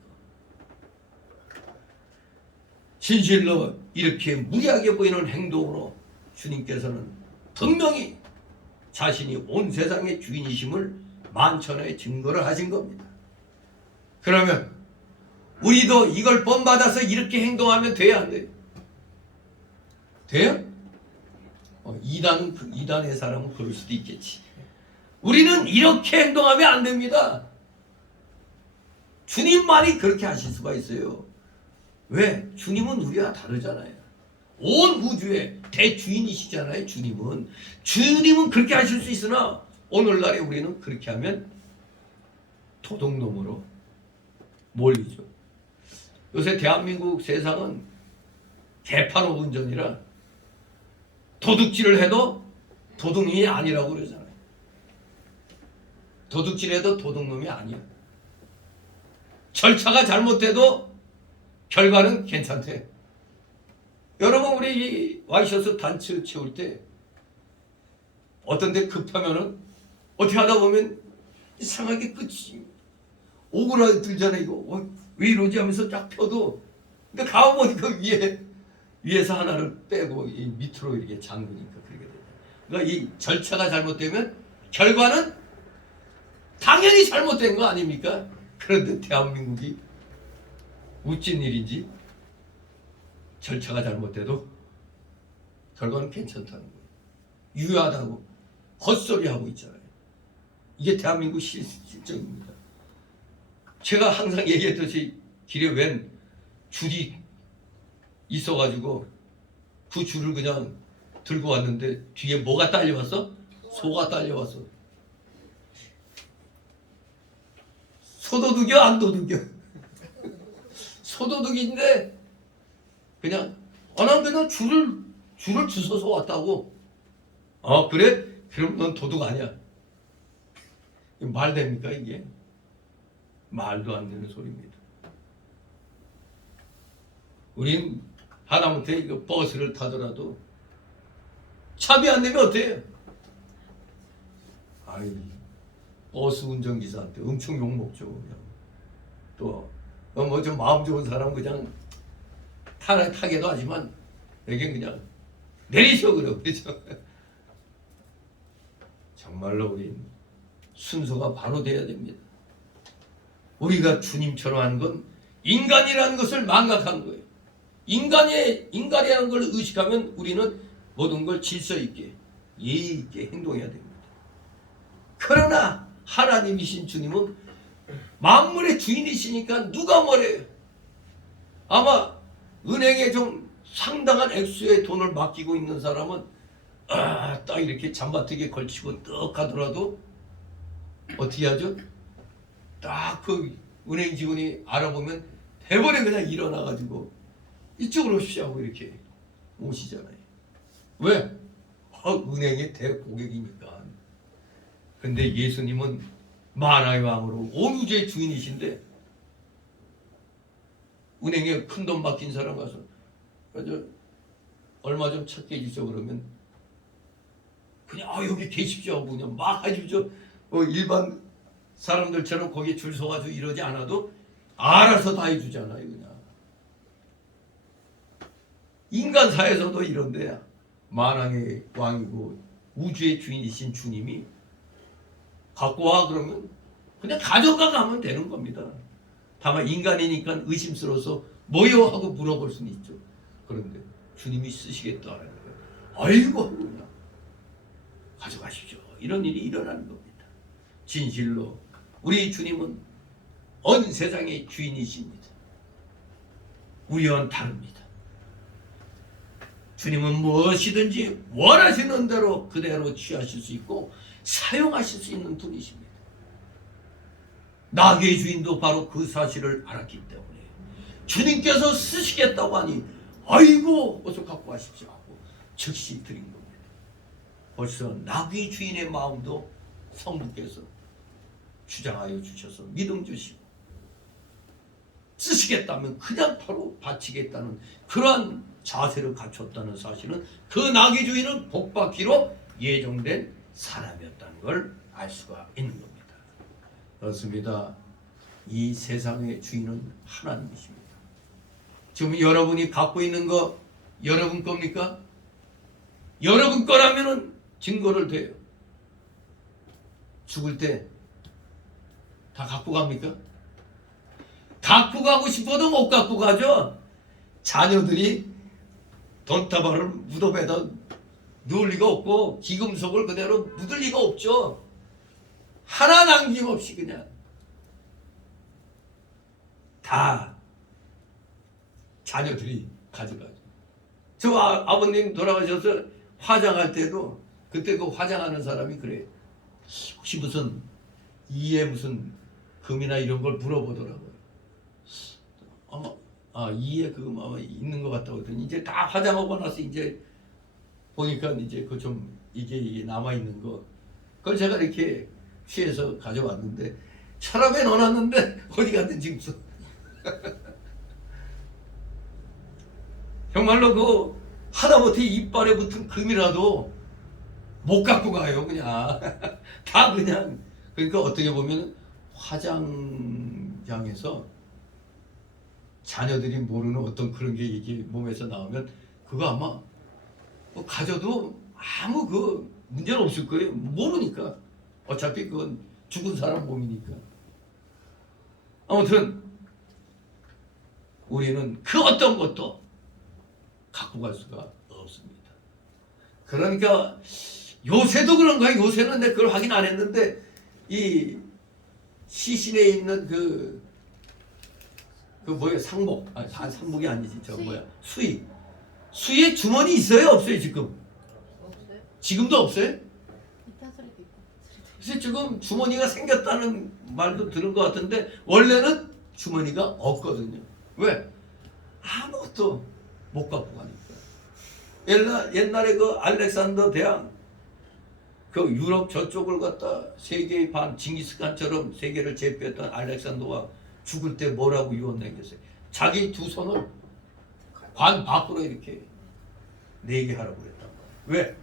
진실로 이렇게 무리하게 보이는 행동으로 주님께서는 분명히 자신이 온 세상의 주인이심을 만천하에 증거를 하신 겁니다. 그러면 우리도 이걸 본받아서 이렇게 행동하면 돼야 안 돼요? 돼요? 이단의 사람은 그럴 수도 있겠지. 우리는 이렇게 행동하면 안 됩니다. 주님만이 그렇게 하실 수가 있어요. 왜? 주님은 우리와 다르잖아요. 온 우주의 대주인이시잖아요. 주님은 그렇게 하실 수 있으나 오늘날에 우리는 그렇게 하면 도둑놈으로 몰리죠. 요새 대한민국 세상은 개판업 운전이라 도둑질을 해도 도둑놈이 아니라고 그러잖아요. 도둑질해도 도둑놈이 아니야. 절차가 잘못돼도 결과는 괜찮대. 여러분 우리 와이셔츠 단추 채울 때 어떤 데 급하면은 어떻게 하다 보면 이상하게 끝이 오그라들잖아요. 이거 왜 이러지 하면서 쫙 펴도 근데 가보니까 위에서 하나를 빼고 이 밑으로 이렇게 잠그니까 그렇게 돼요. 그러니까 이 절차가 잘못되면 결과는 당연히 잘못된 거 아닙니까? 그런데 대한민국이 웃진 일인지 절차가 잘못돼도 결과는 괜찮다는 거예요. 유효하다고 헛소리하고 있잖아요. 이게 대한민국 실정입니다. 제가 항상 얘기했듯이 길에 웬 줄이 있어가지고 그 줄을 그냥 들고 왔는데 뒤에 뭐가 딸려왔어? 소가 딸려왔어. 소도둑이야 안 도둑이야? 소도둑인데 그냥 난 그냥 줄을 주워서 왔다고. 그래? 그럼 넌 도둑 아니야. 말 됩니까 이게? 말도 안 되는 소리입니다. 우린 하다못해 이거 버스를 타더라도 차비 안 내면 어때요? 버스 운전기사한테 엄청 욕먹죠. 그냥. 또 뭐 좀 마음 좋은 사람 그냥 타게도 하지만 여긴 그냥 내리셔 그러죠. 정말로 우린 순서가 바로 돼야 됩니다. 우리가 주님처럼 하는 건 인간이라는 것을 망각한 거예요. 인간이라는 걸 의식하면 우리는 모든 걸 질서 있게 예의 있게 행동해야 됩니다. 그러나 하나님이신 주님은 만물의 주인이시니까 누가 뭐래요? 아마 은행에 좀 상당한 액수의 돈을 맡기고 있는 사람은 딱 이렇게 잠바트기에 걸치고 떡 하더라도 어떻게 하죠? 딱 그 은행 직원이 알아보면 대번에 그냥 일어나가지고 이쪽으로 오십시오 하고 이렇게 오시잖아요. 왜? 은행의 대고객이니까. 근데 예수님은 만화의 왕으로 온 우주의 주인이신데 은행에 큰 돈 맡긴 사람 가서 얼마 좀 찾게 해주죠 그러면 그냥 여기 계십시오 하고 그냥 막 해주죠. 일반 사람들처럼 거기에 줄 서가지고 이러지 않아도 알아서 다 해주잖아요. 그냥 인간사에서도 이런데 만왕의 왕이고 우주의 주인이신 주님이 갖고 와 그러면 그냥 가져가 가면 되는 겁니다. 다만 인간이니까 의심스러워서 뭐요 하고 물어볼 수는 있죠. 그런데 주님이 쓰시겠다는 거예요. 아이고 하고 그냥 가져가십시오. 이런 일이 일어나는 겁니다. 진실로 우리 주님은 온 세상의 주인이십니다. 우리와는 다릅니다. 주님은 무엇이든지 원하시는 대로 그대로 취하실 수 있고 사용하실 수 있는 분이십니다. 나귀의 주인도 바로 그 사실을 알았기 때문에 주님께서 쓰시겠다고 하니 아이고 어서 갖고 가십시오 하고 즉시 드린 겁니다. 벌써 나귀 주인의 마음도 성부께서 주장하여 주셔서 믿음 주시고 쓰시겠다면 그냥 바로 바치겠다는 그러한 자세를 갖췄다는 사실은 그 나귀 주인은 복받기로 예정된 사람이었다는 걸 알 수가 있는 겁니다. 그렇습니다. 이 세상의 주인은 하나님이십니다. 지금 여러분이 갖고 있는 거 여러분 겁니까? 여러분 거라면은 증거를 대요. 죽을 때 다 갖고 갑니까? 갖고 가고 싶어도 못 갖고 가죠. 자녀들이 돈다발을 무덤에다 넣을 리가 없고 기금속을 그대로 묻을 리가 없죠. 하나 남김없이 그냥 다 자녀들이 가져가죠. 저 아버님 돌아가셔서 화장할 때도 그때 그 화장하는 사람이 그래요. 혹시 무슨 이에 무슨 금이나 이런 걸 물어보더라고요. 아마 이에 금 아마 있는 것 같다고 했더니 이제 다 화장하고 나서 이제 보니까 이제 그 좀 이게 남아 있는 거 그걸 제가 이렇게 취해서 가져왔는데 서랍에 넣어놨는데 어디 갔는지 없어. 정말로 그 하다못해 이빨에 붙은 금이라도 못 갖고 가요. 그냥 다 그냥. 그러니까 어떻게 보면 화장장에서 자녀들이 모르는 어떤 그런 게 이게 몸에서 나오면 그거 아마 뭐 가져도 아무 그 문제는 없을 거예요. 모르니까. 어차피 그건 죽은 사람 몸이니까. 아무튼 우리는 그 어떤 것도 갖고 갈 수가 없습니다. 그러니까 요새도 그런가요? 요새는 내가 그걸 확인 안 했는데 이 시신에 있는 그 뭐야 상목 상목이 아니지 저 뭐야 수의 주머니 있어요 없어요 지금? 없어요? 지금도 없어요? 이딴 소리도 있고. 그래서 지금 주머니가 생겼다는 말도 들은 것 같은데 원래는 주머니가 없거든요. 왜? 아무것도 못 갖고 가니까. 옛날에 그 알렉산더 대왕 그 유럽 저쪽을 갖다 세계의 반 징기스칸처럼 세계를 제패했던 알렉산더가 죽을 때 뭐라고 유언 남겼어요? 자기 두 손을 관 밖으로 이렇게 내게 하라고 그랬단 말이에요. 왜?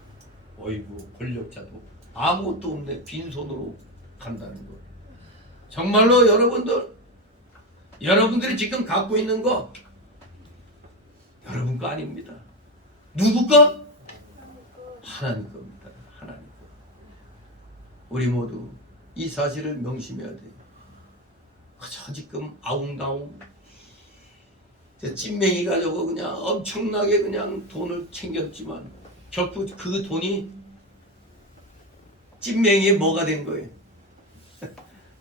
어이구 권력자도 아무것도 없네 빈손으로 간다는 거. 정말로 여러분들이 지금 갖고 있는 거 여러분 거 아닙니다. 누구 거? 하나님 겁니다. 하나님 거. 우리 모두 이 사실을 명심해야 돼요. 그저 지금 아웅다웅 찐맹이 가지고 그냥 엄청나게 그냥 돈을 챙겼지만 결국 그 돈이 찐맹이의 뭐가 된 거예요?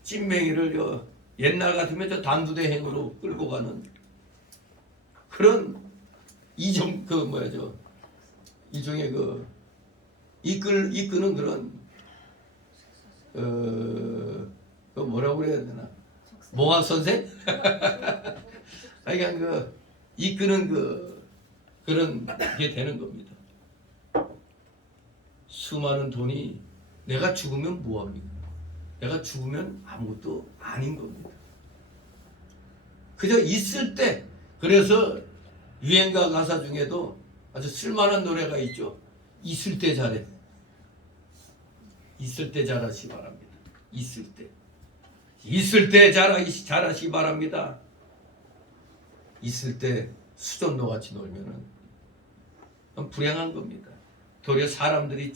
찐맹이를 옛날 같으면 저 단두대행으로 끌고 가는 그런 일종의 그 이끄는 그런 그 뭐라고 그래야 되나? 몽학 선생? 그러니까 그 이끄는 그런 게 되는 겁니다. 수많은 돈이 내가 죽으면 뭐합니까? 내가 죽으면 아무것도 아닌 겁니다. 그저 있을 때. 그래서 유행가 가사 중에도 아주 쓸만한 노래가 있죠. 있을 때 잘해. 있을 때 잘하시 바랍니다. 있을 때 잘하시 바랍니다. 있을 때 수전노 같이 놀면은 불행한 겁니다. 도리어 사람들이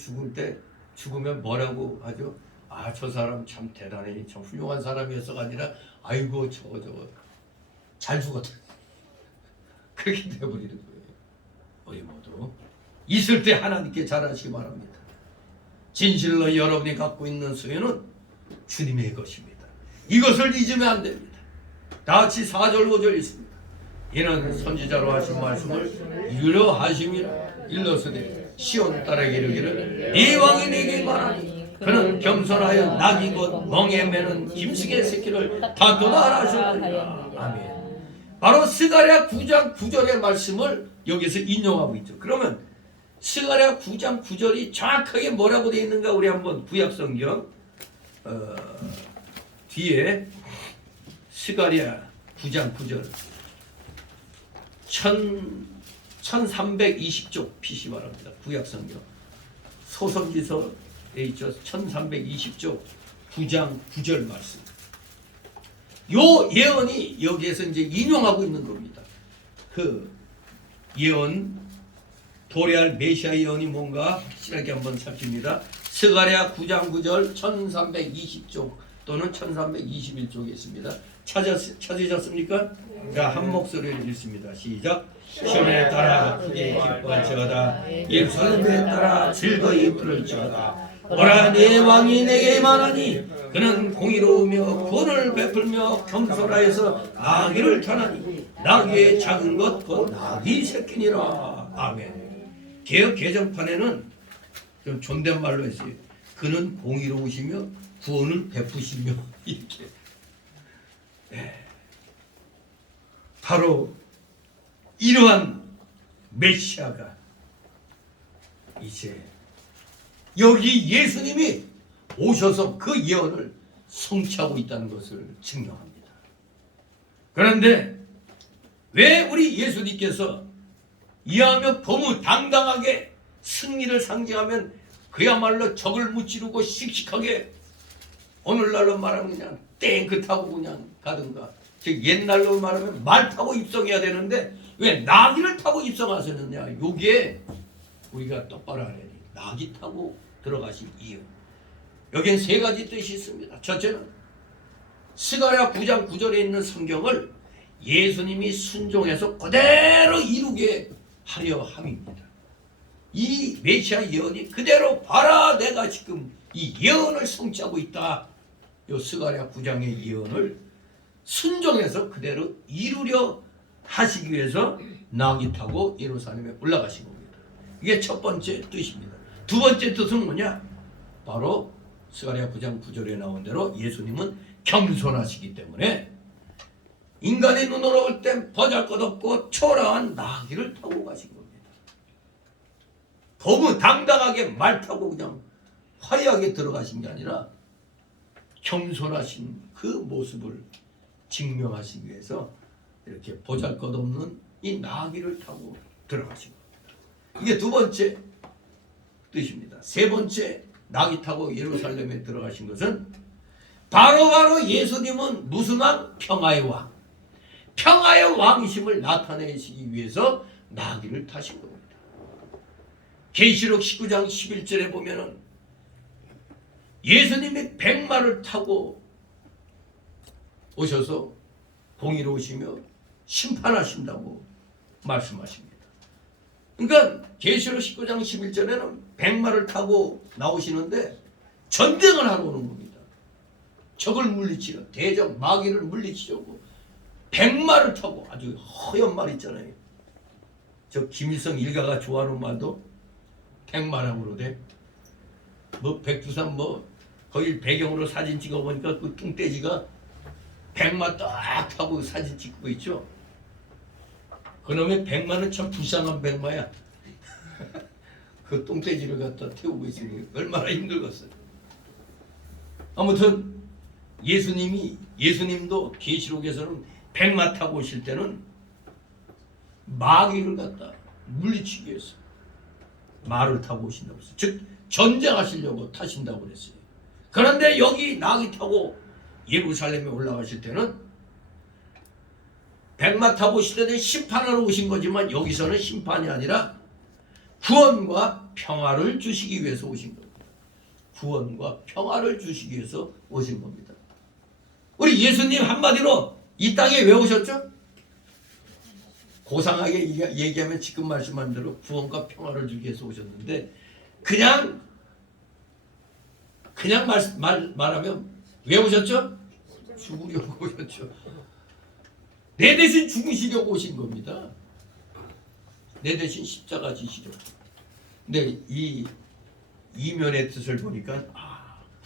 죽으면 뭐라고 하죠? 아, 저 사람 참 대단해, 참 훌륭한 사람이었어가 아니라 아이고 저거 잘 죽었다. 그렇게 되어버리는 거예요. 우리 모두 있을 때 하나님께 잘하시기 바랍니다. 진실로 여러분이 갖고 있는 소유는 주님의 것입니다. 이것을 잊으면 안 됩니다. 다 같이 4절 5절 있습니다. 이는 선지자로 하신 말씀을 이루려 하심이라. 일러서되 시온 딸에게 이르기를 네 왕이 내게 말하니 그는 겸손하여 낙이 곧 멍에 매는 짐승의 새끼를 다도다 하셨느니라. 아멘. 바로 스가랴 9장 9절의 말씀을 여기서 인용하고 있죠. 그러면 스가랴 9장 9절이 정확하게 뭐라고 되어 있는가 우리 한번 구약성경 뒤에 스가랴 9장 9절 1320쪽 피시 바랍니다. 구약성경 소선지서에 있죠. 1320쪽 9장 9절 말씀. 요 예언이 여기에서 이제 인용하고 있는 겁니다. 그 예언 도래할 메시아 예언이 뭔가 확실하게 한번 살핍니다. 스가랴 9장 9절 1320쪽 또는 1321쪽에 있습니다. 찾으셨습니까? 자, 한 목소리로 읽습니다. 시작. 시온에 따라 크게 기뻐할지어다. 예루살렘에 따라 즐거이 부를지어다. 오라 내 왕이 내게 임하나니 그는 공의로우며 구원을 베풀며 겸손하여서 나귀를 타나니 나귀의 작은 것 곧 나귀 새끼니라. 아멘. 개역 개정판에는 좀 존댓말로 했어요. 그는 공의로우시며 구원을 베푸시며 이렇게. 네. 바로 이러한 메시아가 이제 여기 예수님이 오셔서 그 예언을 성취하고 있다는 것을 증명합니다. 그런데 왜 우리 예수님께서 이하며 범우 당당하게 승리를 상징하면 그야말로 적을 무찌르고 씩씩하게 오늘날로 말하면 그냥 땡크 타고 그냥 가든가 즉 옛날로 말하면 말 타고 입성해야 되는데 왜 나귀를 타고 입성하셨느냐. 요게 우리가 똑바로 알아야 돼. 나귀 타고 들어가신 이유. 여기엔 세 가지 뜻이 있습니다. 첫째는 스가랴 9장 9절에 있는 성경을 예수님이 순종해서 그대로 이루게 하려 함입니다. 이 메시아 예언이 그대로 봐라 내가 지금 이 예언을 성취하고 있다. 요 스가랴 9장의 예언을 순종해서 그대로 이루려 하시기 위해서 나귀 타고 예루살렘에 올라가신 겁니다. 이게 첫 번째 뜻입니다. 두 번째 뜻은 뭐냐? 바로 스가랴 9장 9절에 나온 대로 예수님은 겸손하시기 때문에 인간의 눈으로 볼 땐 보잘것없고 초라한 나귀를 타고 가신 겁니다. 너무 당당하게 말 타고 그냥 화려하게 들어가신 게 아니라 겸손하신 그 모습을 증명하시기 위해서 이렇게 보잘것없는 이 나귀를 타고 들어가신 겁니다. 이게 두 번째 뜻입니다. 세 번째 나귀 타고 예루살렘에 들어가신 것은 바로 예수님은 무슨 왕? 평화의 왕. 평화의 왕이심을 나타내시기 위해서 나귀를 타신 겁니다. 계시록 19장 11절에 보면은 예수님이 백마를 타고 오셔서 공의로우시며 심판하신다고 말씀하십니다. 그러니까 계시록 19장 11절에는 백마를 타고 나오시는데 전쟁을 하러 오는 겁니다. 적을 물리치러 대적 마귀를 물리치려고 백마를 타고 아주 허연 말 있잖아요. 저 김일성 일가가 좋아하는 말도 백마라고 그러대. 뭐 백두산 뭐 거기 배경으로 사진 찍어보니까 그 뚱돼지가 백마 딱 타고 사진 찍고 있죠. 그놈의 백마는 참 불쌍한 백마야. 그 뚱돼지를 갖다 태우고 있으니 얼마나 힘들겠어요. 아무튼 예수님도 계시록에서는 백마 타고 오실 때는 마귀를 갖다 물리치기 위해서 말을 타고 오신다고 했어요. 즉 전쟁하시려고 타신다고 그랬어요. 그런데 여기 나귀 타고 예루살렘에 올라가실 때는 백마 타고 오실 때는 심판하러 오신 거지만 여기서는 심판이 아니라 구원과 평화를 주시기 위해서 오신 겁니다. 구원과 평화를 주시기 위해서 오신 겁니다. 우리 예수님 한마디로 이 땅에 왜 오셨죠? 고상하게 얘기하면 지금 말씀한 대로 구원과 평화를 주기 위해서 오셨는데 그냥 말하면 왜 오셨죠? 죽으려고 오셨죠. 내 대신 죽으시려고 오신 겁니다. 내 대신 십자가 지시려고. 근데 이 이면의 뜻을 보니까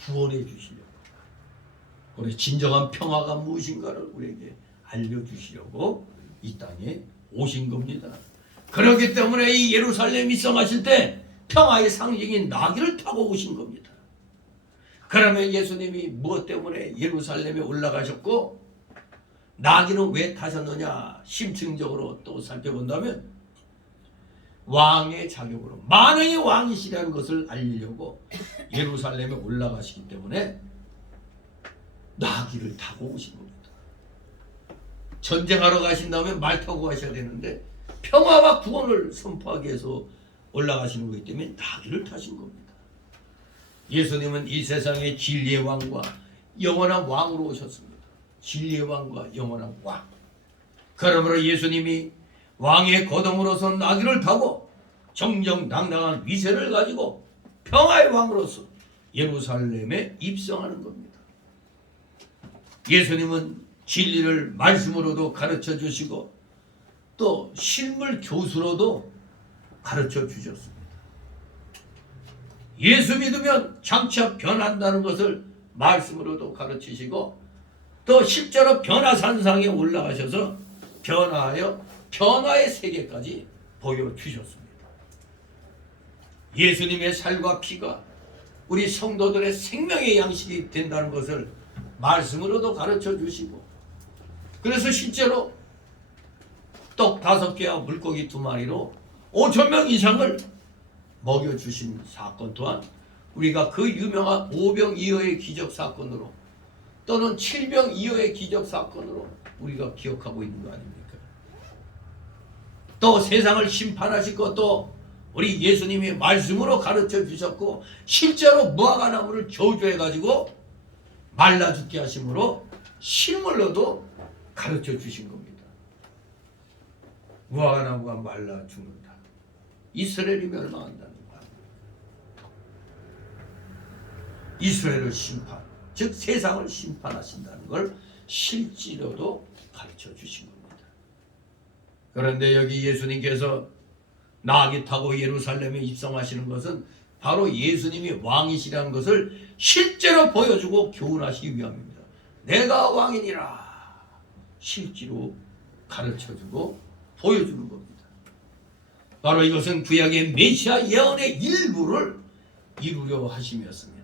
구원해 주시려고. 우리 진정한 평화가 무엇인가를 우리에게 알려주시려고 이 땅에 오신 겁니다. 그렇기 때문에 이 예루살렘 입성하실 때 평화의 상징인 나귀를 타고 오신 겁니다. 그러면 예수님이 무엇 때문에 예루살렘에 올라가셨고 나귀는 왜 타셨느냐 심층적으로 또 살펴본다면 왕의 자격으로 만왕의 왕이시라는 것을 알리려고 예루살렘에 올라가시기 때문에 나귀를 타고 오신 겁니다. 전쟁하러 가신다면 말 타고 가셔야 되는데 평화와 구원을 선포하기 위해서 올라가시는 거기 때문에 나귀를 타신 겁니다. 예수님은 이 세상의 진리의 왕과 영원한 왕으로 오셨습니다. 진리의 왕과 영원한 왕. 그러므로 예수님이 왕의 거동으로서 나귀를 타고 정정당당한 위세를 가지고 평화의 왕으로서 예루살렘에 입성하는 겁니다. 예수님은 진리를 말씀으로도 가르쳐 주시고 또 실물 교수로도 가르쳐 주셨습니다. 예수 믿으면 장차 변한다는 것을 말씀으로도 가르치시고 또 실제로 변화산상에 올라가셔서 변화하여 변화의 세계까지 보여주셨습니다. 예수님의 살과 피가 우리 성도들의 생명의 양식이 된다는 것을 말씀으로도 가르쳐 주시고 그래서 실제로 떡 5개와 물고기 2마리로 5,000명 이상을 먹여주신 사건 또한 우리가 그 유명한 5병2어의 기적 사건으로 또는 7병2어의 기적 사건으로 우리가 기억하고 있는 거 아닙니까? 또 세상을 심판하실 것도 우리 예수님이 말씀으로 가르쳐 주셨고 실제로 무화과나무를 저주해 가지고 말라 죽게 하심으로 실물로도 가르쳐 주신 겁니다. 무화과나무가 말라 죽는다. 이스라엘이 멸망한다는 거야. 이스라엘을 심판, 즉 세상을 심판하신다는 걸 실제로도 가르쳐 주신 겁니다. 그런데 여기 예수님께서 나귀 타고 예루살렘에 입성하시는 것은 바로 예수님이 왕이시라는 것을 실제로 보여주고 교훈하시기 위함입니다. 내가 왕이니라 실제로 가르쳐주고 보여주는 겁니다. 바로 이것은 구약의 메시아 예언의 일부를 이루려 하심이었습니다.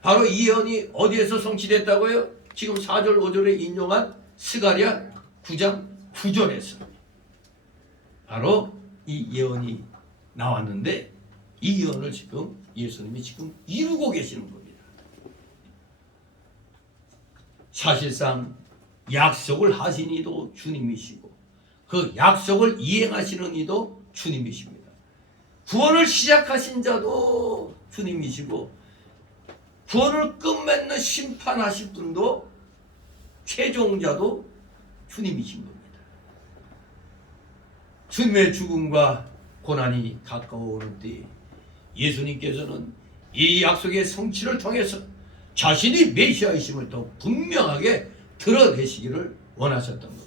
바로 이 예언이 어디에서 성취됐다고요? 지금 4절 5절에 인용한 스가랴 9장 9절에서 바로 이 예언이 나왔는데 이 예언을 지금 예수님이 지금 이루고 계시는 겁니다. 사실상 약속을 하신 이도 주님이시고 그 약속을 이행하시는 이도 주님이십니다. 구원을 시작하신 자도 주님이시고 구원을 끝맺는 심판하실 분도 최종자도 주님이신 겁니다. 주님의 죽음과 고난이 가까워오는 때에 예수님께서는 이 약속의 성취를 통해서 자신이 메시아이심을 더 분명하게 드러내시기를 원하셨던 겁니다.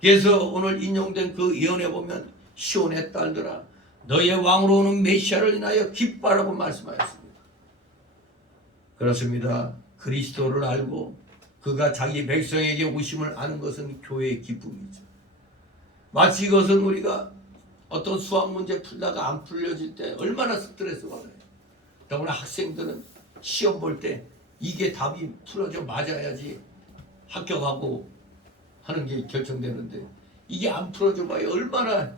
그래서 오늘 인용된 그 예언에 보면 시온의 딸들아 너의 왕으로 오는 메시아를 인하여 기뻐하라고 말씀하였습니다. 그렇습니다. 그리스도를 알고 그가 자기 백성에게 오심을 아는 것은 교회의 기쁨이죠. 마치 이것은 우리가 어떤 수학 문제 풀다가 안 풀려질 때 얼마나 스트레스 받아요. 더구나 학생들은 시험 볼 때 이게 답이 풀어져 맞아야지 합격하고 하는 게 결정되는데 이게 안 풀어져 봐야 얼마나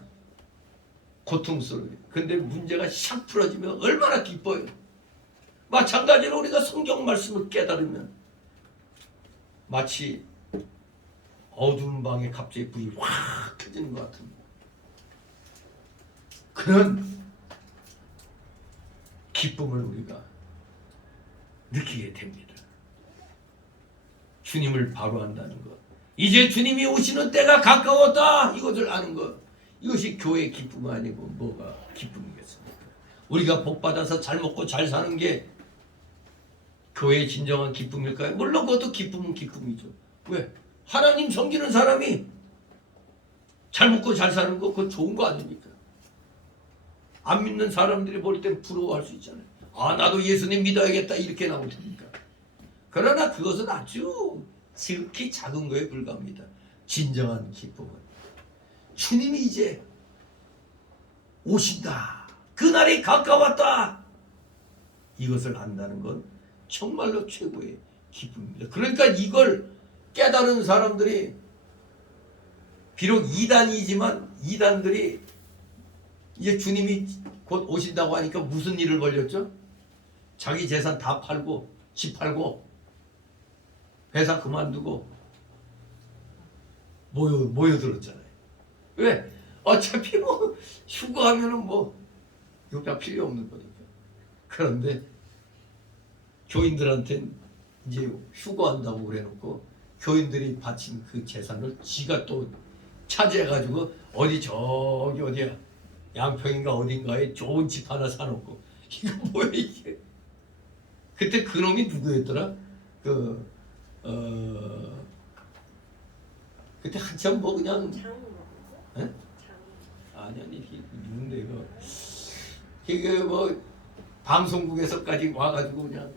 고통스러워요. 근데 문제가 샥 풀어지면 얼마나 기뻐요. 마찬가지로 우리가 성경 말씀을 깨달으면 마치 어두운 방에 갑자기 불이 확 켜지는 것 같은 그런 기쁨을 우리가 느끼게 됩니다. 주님을 바로 한다는 것, 이제 주님이 오시는 때가 가까웠다 이것을 아는 것, 이것이 교회의 기쁨이 아니고 뭐가 기쁨이겠습니까? 우리가 복받아서 잘 먹고 잘 사는 게 교회의 진정한 기쁨일까요? 물론 그것도 기쁨은 기쁨이죠. 왜? 하나님 섬기는 사람이 잘 먹고 잘 사는 거 그거 좋은 거 아닙니까? 안 믿는 사람들이 볼 땐 부러워할 수 있잖아요. 아 나도 예수님 믿어야겠다 이렇게 나올 테니까. 그러나 그것은 아주 지극히 작은 거에 불과합니다. 진정한 기쁨은 주님이 이제 오신다. 그날이 가까웠다. 이것을 안다는 건 정말로 최고의 기쁨입니다. 그러니까 이걸 깨달은 사람들이 비록 이단이지만 이단들이 이제 주님이 곧 오신다고 하니까 무슨 일을 벌였죠? 자기 재산 다 팔고 집 팔고 회사 그만두고 모여들었잖아요. 왜? 어차피 뭐 휴가하면은 뭐 이거 필요 없는 거니까. 그런데 교인들한테는 이제 휴가한다고 그래놓고 교인들이 바친 그 재산을 지가 또 차지해가지고 어디 저기 어디야 양평인가 어딘가에 좋은 집 하나 사놓고 이거 뭐야 이게. 그때 그놈이 누구였더라? 그때 한참 뭐 그냥 아니 누군데 이게 뭐 방송국에서까지 와가지고 그냥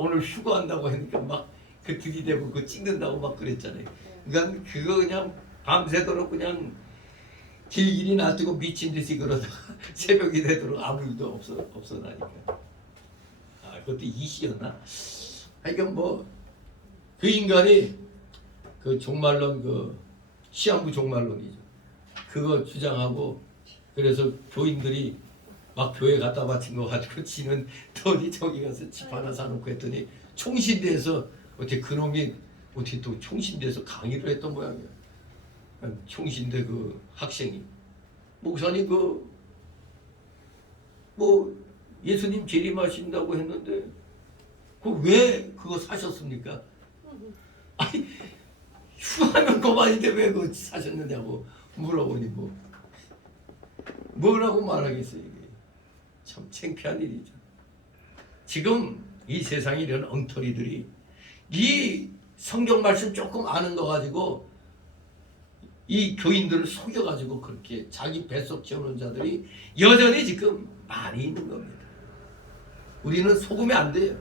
오늘 휴가한다고 하니까 막 그 들이대고 그 찍는다고 막 그랬잖아요. 그러니까 그거 그냥 밤새도록 그냥 길길이 놔두고 미친 듯이 그러다가 새벽이 되도록 아무 일도 없어 나니까. 그것도 이시였나? 하여간 뭐 그 인간이 그 종말론 그 시한부 종말론이죠. 그거 주장하고 그래서 교인들이 막 교회 갖다 바친 거 가지고 지는 어디 저기 가서 집 하나 사놓고 했더니 총신대에서 어떻게 그놈이 어떻게 또 총신대에서 강의를 했던 모양이야. 총신대 그 학생이 목사님 뭐 예수님 재림하신다고 했는데 그 왜 그거 사셨습니까? 아니 휴가는 그만인데 왜 그거 사셨느냐고 물어보니 뭐라고 말하겠어요. 이게 참 창피한 일이죠. 지금 이 세상에 이런 엉터리들이 이 성경 말씀 조금 아는 거 가지고 이 교인들을 속여가지고 그렇게 자기 뱃속 채우는 자들이 여전히 지금 많이 있는 겁니다. 우리는 속으면 안 돼요.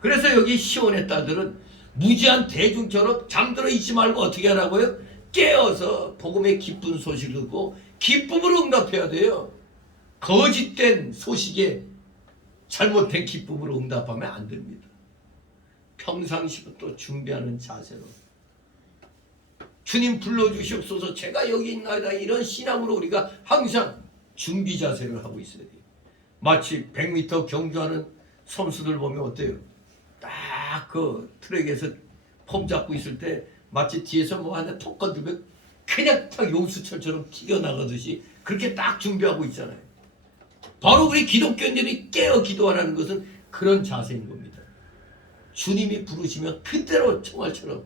그래서 여기 시온의 딸들은 무지한 대중처럼 잠들어 있지 말고 어떻게 하라고요? 깨어서 복음의 기쁜 소식을 듣고 기쁨으로 응답해야 돼요. 거짓된 소식에 잘못된 기쁨으로 응답하면 안 됩니다. 평상시부터 준비하는 자세로 주님 불러주시옵소서 제가 여기 있나이다 이런 신앙으로 우리가 항상 준비 자세를 하고 있어야 돼요. 마치 100m 경주하는 선수들 보면 어때요? 딱 그 트랙에서 폼 잡고 있을 때 마치 뒤에서 뭐 하나 톡 건들면 그냥 딱 용수철처럼 튀어나가듯이 그렇게 딱 준비하고 있잖아요. 바로 우리 기독교인들이 깨어 기도하라는 것은 그런 자세인 겁니다. 주님이 부르시면 그대로 총알처럼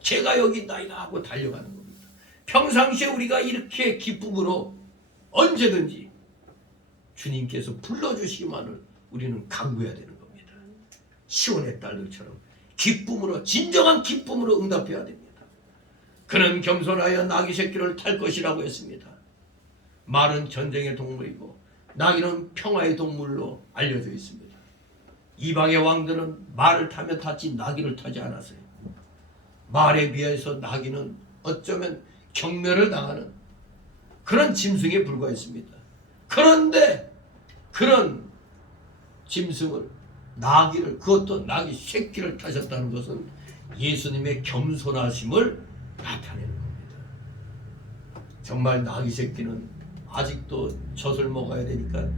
제가 여기 있나이다 하고 달려가는 겁니다. 평상시에 우리가 이렇게 기쁨으로 언제든지 주님께서 불러주시기만을 우리는 간구해야 되는 겁니다. 시온의 딸들처럼 기쁨으로 진정한 기쁨으로 응답해야 됩니다. 그는 겸손하여 나귀 새끼를 탈 것이라고 했습니다. 말은 전쟁의 동물이고 나귀는 평화의 동물로 알려져 있습니다. 이방의 왕들은 말을 타면 탔지 나귀를 타지 않았어요. 말에 비해서 나귀는 어쩌면 경멸을 당하는 그런 짐승에 불과했습니다. 그런데 그런 짐승을 나귀를 그것도 나귀 새끼를 타셨다는 것은 예수님의 겸손하심을 나타내는 겁니다. 정말 나귀 새끼는 아직도 젖을 먹어야 되니까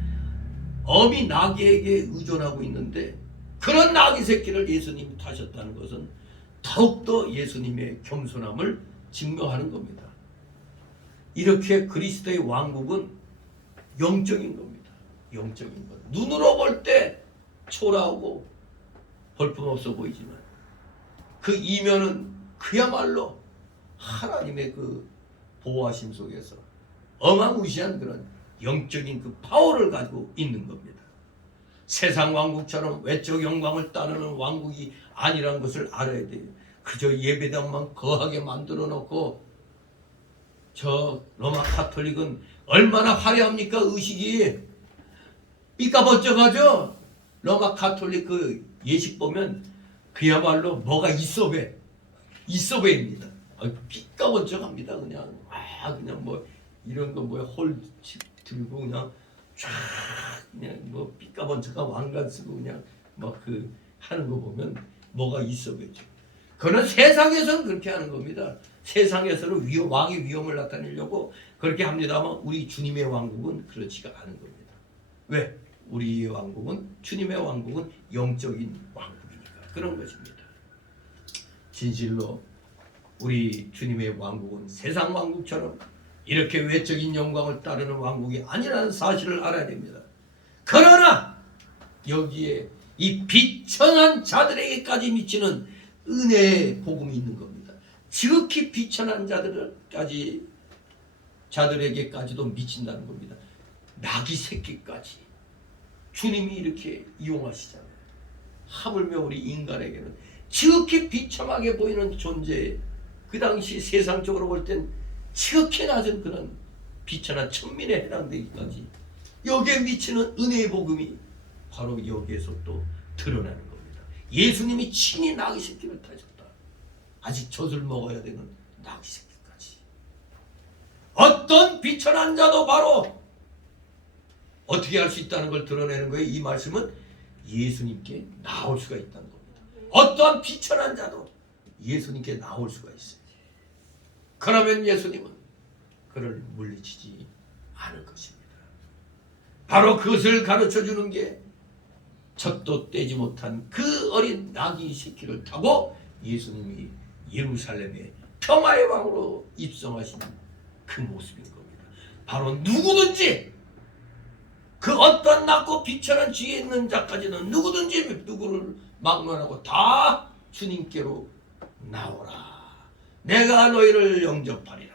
어미 나귀에게 의존하고 있는데 그런 나귀 새끼를 예수님이 타셨다는 것은 더욱더 예수님의 겸손함을 증명하는 겁니다. 이렇게 그리스도의 왕국은 영적인 겁니다. 영적인 것. 눈으로 볼 때 초라하고 볼품없어 보이지만 그 이면은 그야말로 하나님의 그 보호하심 속에서 어마무시한 그런 영적인 그 파워를 가지고 있는 겁니다. 세상 왕국처럼 외적 영광을 따르는 왕국이 아니라는 것을 알아야 돼요. 그저 예배당만 거하게 만들어 놓고 저 로마 카톨릭은 얼마나 화려합니까? 의식이 삐까번쩍하죠. 로마 카톨릭 그 예식 보면 그야말로 뭐가 있어배입니다. 삐까번쩍합니다. 그냥 뭐 이런 거 뭐야 홀집 들고 그냥 쫙 그냥 뭐 삐까번쩍한 왕관 쓰고 그냥 막 그 하는 거 보면 뭐가 있어배죠. 그는 세상에서는 그렇게 하는 겁니다. 세상에서는 왕의 위엄을 나타내려고 그렇게 합니다만 우리 주님의 왕국은 그렇지가 않은 겁니다. 왜? 우리의 왕국은 주님의 왕국은 영적인 왕국이니까 그런 것입니다. 진실로 우리 주님의 왕국은 세상 왕국처럼 이렇게 외적인 영광을 따르는 왕국이 아니라는 사실을 알아야 됩니다. 그러나 여기에 이 비천한 자들에게까지 미치는 은혜의 복음이 있는 겁니다. 지극히 비천한 자들에게까지도 미친다는 겁니다. 나귀 새끼까지 주님이 이렇게 이용하시잖아요. 하물며 우리 인간에게는 지극히 비참하게 보이는 존재, 그 당시 세상적으로 볼 땐 지극히 낮은 그런 비천한 천민에 해당되기까지 여기에 미치는 은혜의 복음이 바로 여기에서 또 드러나는 겁니다. 예수님이 친히 나귀 새끼를 타셨다. 아직 젖을 먹어야 되는 나귀 새끼까지. 어떤 비천한 자도 바로 어떻게 할 수 있다는 걸 드러내는 거예요. 이 말씀은 예수님께 나올 수가 있다는 겁니다. 어떠한 비천한 자도 예수님께 나올 수가 있어요. 그러면 예수님은 그를 물리치지 않을 것입니다. 바로 그것을 가르쳐주는 게 젖도 떼지 못한 그 어린 나귀 새끼를 타고 예수님이 예루살렘의 평화의 왕으로 입성하신 그 모습인 겁니다. 바로 누구든지 그 어떤 낮고 비천한 지혜 있는 자까지는 누구든지 누구를 막론하고 다 주님께로 나오라. 내가 너희를 영접하리라.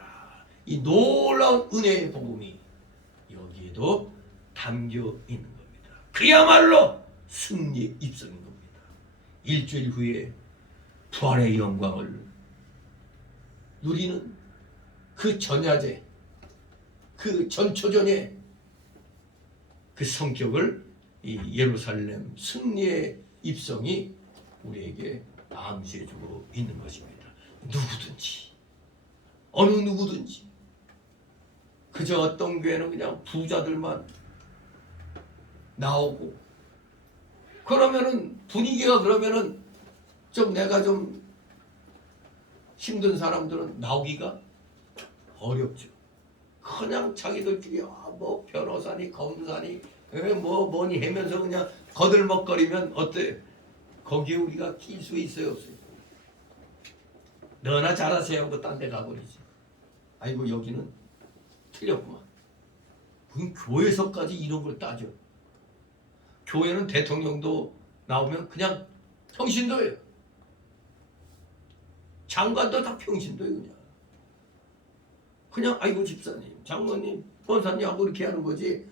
이 놀라운 은혜의 복음이 여기에도 담겨 있는 겁니다. 그야말로 승리의 입성인 겁니다. 일주일 후에 부활의 영광을 누리는 그 전야제, 그 전초전의 그 성격을 이 예루살렘 승리의 입성이 우리에게 암시해주고 있는 것입니다. 누구든지, 어느 누구든지, 그저 어떤 교회는 그냥 부자들만 나오고, 그러면은 분위기가 그러면은 좀 내가 좀 힘든 사람들은 나오기가 어렵죠. 그냥 자기들끼리 뭐 변호사니 검사니 뭐니 하면서 그냥 거들먹거리면 어때? 거기에 우리가 낄 수 있어요, 없어요? 너나 잘하세요 하고 딴 데 가버리지. 아이고 여기는 틀렸구만. 무슨 교회에서까지 이런 걸 따져. 교회는 대통령도 나오면 그냥 평신도예요. 장관도 다 평신도예요. 그냥 아이고 집사님, 장관님, 권사님하고 이렇게 하는 거지.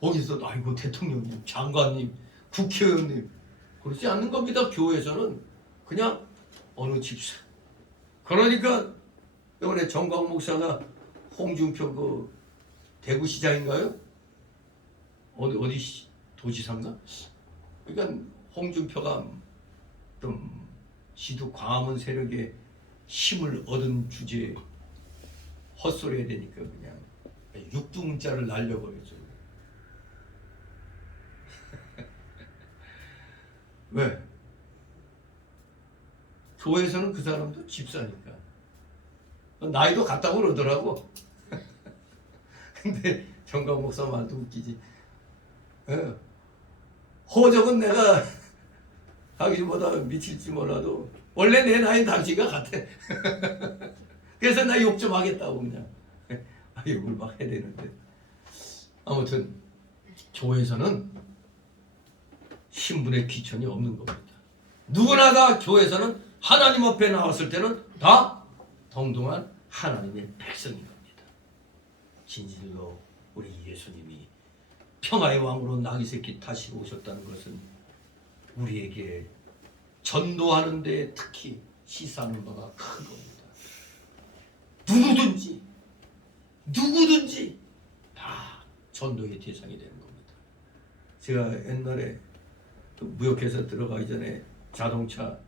거기서도 아이고 대통령님, 장관님, 국회의원님 그렇지 않는 겁니다. 교회에서는 그냥 어느 집사. 그러니까 이번에 정광 목사가 홍준표 그 대구시장인가요? 어디 도지사인가? 그러니까 홍준표가 좀 시도 광화문 세력의 힘을 얻은 주제에 헛소리 해야 되니까 그냥 육두문자를 날려버렸어요. 왜? 교회에서는 그 사람도 집사니까 나이도 같다고 그러더라고. 근데 정강 목사 말도 웃기지. 호적은 내가 당신보다 미칠지 몰라도 원래 내 나이는 당신과 같아. 그래서 나 욕 좀 하겠다고 그냥 욕을 막 해야 되는데, 아무튼 교회에서는 신분의 귀천이 없는 겁니다. 누구나 다 교회에서는 하나님 앞에 나왔을 때는 다 동등한 하나님의 백성인 겁니다. 진실로 우리 예수님이 평화의 왕으로 나귀 새끼 타시고 오셨다는 것은 우리에게 전도하는 데 특히 시사하는 바가 큰 겁니다. 누구든지 다 전도의 대상이 되는 겁니다. 제가 옛날에 그 무역회사 들어가기 전에 자동차,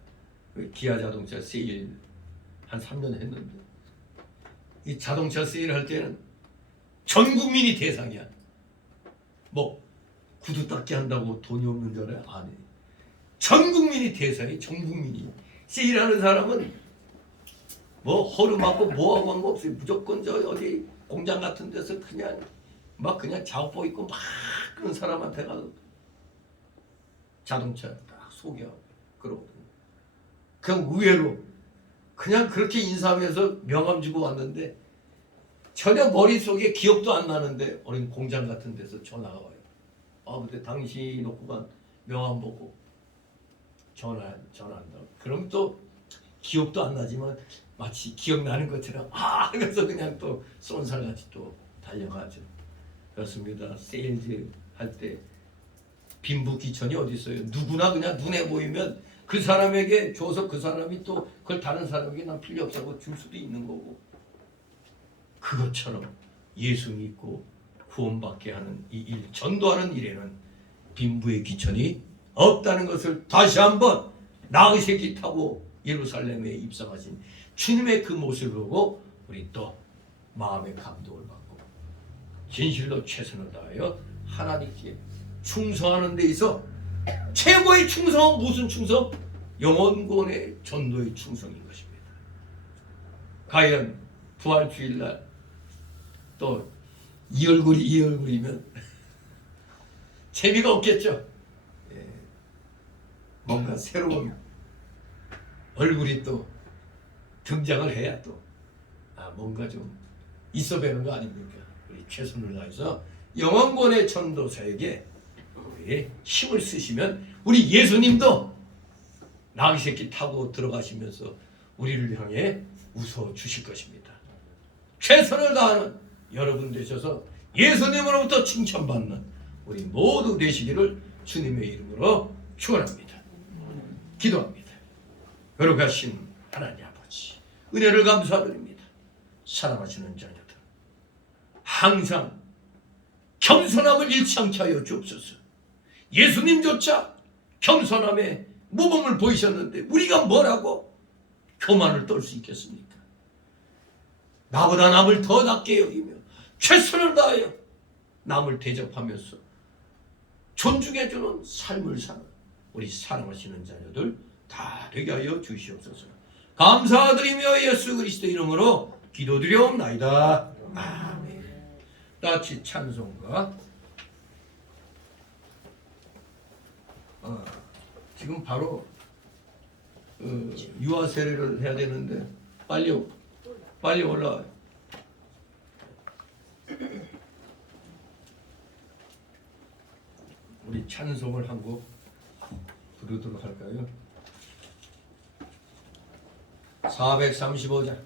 기아 자동차 세일 한 3년 했는데, 이 자동차 세일할 때는 전 국민이 대상이야. 뭐 구두 닦기 한다고 돈이 없는 줄 알아요? 아니, 전 국민이 대상이. 전 국민이 세일하는 사람은 뭐 허름하고 뭐하고 한 거 없어요. 무조건 저 어디 공장 같은 데서 그냥 작업복 입고 막 그런 사람한테 가서 자동차 딱 소개하고 그러거든요. 그냥 의외로 그냥 그렇게 인사하면서 명함 주고 왔는데 전혀 머릿속에 기억도 안 나는데 어린 공장 같은 데서 전화가 와요. 근데 당신이 놓고 간 명함 보고 전화한다고. 그럼 또 기억도 안 나지만 마치 기억나는 것처럼 하면서 그냥 또 쏜살같이 또 달려가죠. 그렇습니다. 세일즈 할 때 빈부귀천이 어디 있어요? 누구나 그냥 눈에 보이면 그 사람에게 줘서 그 사람이 또 그걸 다른 사람에게 난 필요 없다고 줄 수도 있는 거고, 그것처럼 예수 믿고 구원받게 하는 이 일, 전도하는 일에는 빈부의 귀천이 없다는 것을 다시 한번 나귀 새끼 타고 예루살렘에 입성하신 주님의 그 모습을 보고 우리 또 마음의 감동을 받고 진실로 최선을 다하여 하나님께 충성하는 데 있어 최고의 충성은 무슨 충성? 영혼구원의 전도의 충성인 것입니다. 과연 부활주일날 또 이 얼굴이면 재미가 없겠죠. 뭔가 새로운 얼굴이 또 등장을 해야 또 뭔가 좀 있어 뵈는 거 아닙니까? 우리 최선을 다해서 영원권의 전도사에게 우리 힘을 쓰시면 우리 예수님도 나귀 새끼 타고 들어가시면서 우리를 향해 웃어 주실 것입니다. 최선을 다하는 여러분 되셔서 예수님으로부터 칭찬받는 우리 모두 되시기를 주님의 이름으로 축원합니다. 기도합니다. 거룩하신 하나님 아버지, 은혜를 감사드립니다. 사랑하시는 자녀들, 항상 겸손함을 잃지 않게 하여 주옵소서. 예수님조차 겸손함에 모범을 보이셨는데 우리가 뭐라고 교만을 떨 수 있겠습니까? 나보다 남을 더 낮게 여기며 최선을 다하여 남을 대접하면서 존중해주는 삶을 사는 우리 사랑하시는 자녀들 다 되게 하여 주시옵소서. 감사드리며 예수 그리스도 이름으로 기도드려옵나이다. 아멘. 다같이 찬송가. 지금 바로 유아 세례를 해야 되는데 빨리 올라와요. 우리 찬송을 한 곡 부르도록 할까요? 435장.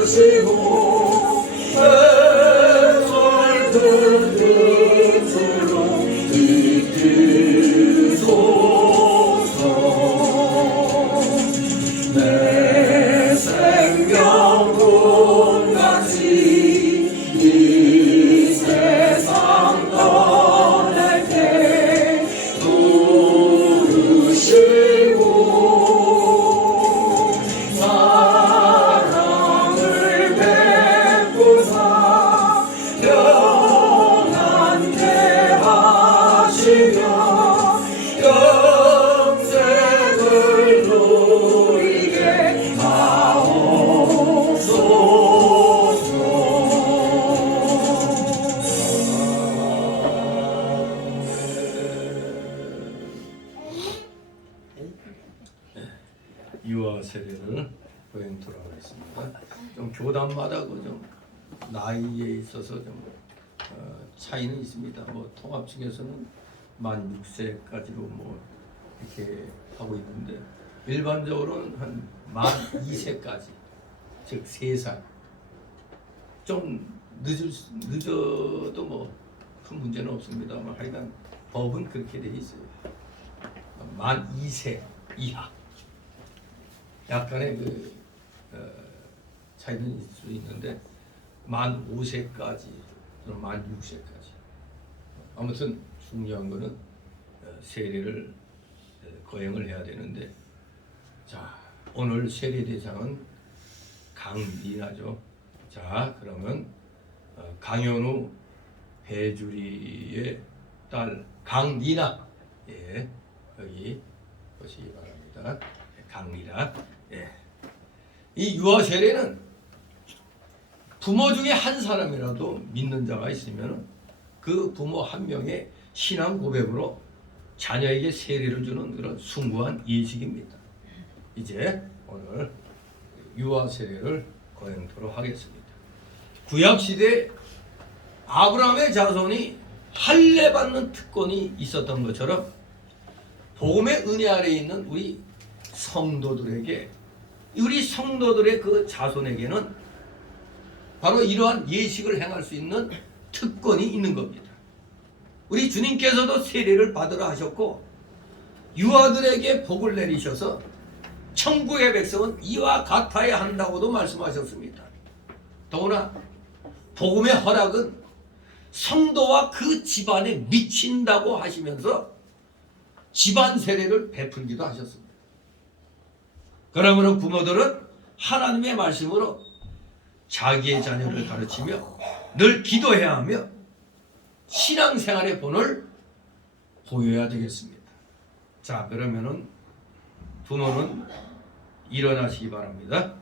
하시고 애설픈 뜻으로 이끌소서. 내 생명뿐같이 이 세상 떠날 때 부르시고 사랑을 베푸사 평안케 하시며 영생을 누리게 유아 세례를 고행토록 하겠습니다. 좀 교단마다 좀 나이에 있어서 좀 차이는 있습니다. 뭐 통합 중에서는 만 6세까지로 뭐 이렇게 하고 있는데 일반적으로는 한 만 2세까지, 즉 3살. 좀 늦어도 뭐 큰 문제는 없습니다만 하여간 법은 그렇게 돼 있어요. 만 2세 이하. 약간의 차이는 있을 수 있는데 만 5세까지, 만 6세까지. 아무튼 중요한 거는 세례를 거행을 해야 되는데, 자, 오늘 세례 대상은 강리나죠. 자, 그러면 강현우 배주리의 딸 강리나, 예, 여기 보시기 바랍니다. 강리나. 예. 이 유아 세례는 부모 중에 한 사람이라도 믿는 자가 있으면 그 부모 한 명의 신앙 고백으로 자녀에게 세례를 주는 그런 숭고한 예식입니다. 이제 오늘 유아 세례를 거행토록 하겠습니다. 구약 시대 아브라함의 자손이 할례 받는 특권이 있었던 것처럼 복음의 은혜 아래에 있는 우리 성도들에게, 우리 성도들의 그 자손에게는 바로 이러한 예식을 행할 수 있는 특권이 있는 겁니다. 우리 주님께서도 세례를 받으라 하셨고 유아들에게 복을 내리셔서 천국의 백성은 이와 같아야 한다고도 말씀하셨습니다. 더구나 복음의 허락은 성도와 그 집안에 미친다고 하시면서 집안 세례를 베풀기도 하셨습니다. 그러므로 부모들은 하나님의 말씀으로 자기의 자녀를 가르치며 늘 기도해야 하며 신앙생활의 본을 보여야 되겠습니다. 자, 그러면은 부모는 일어나시기 바랍니다.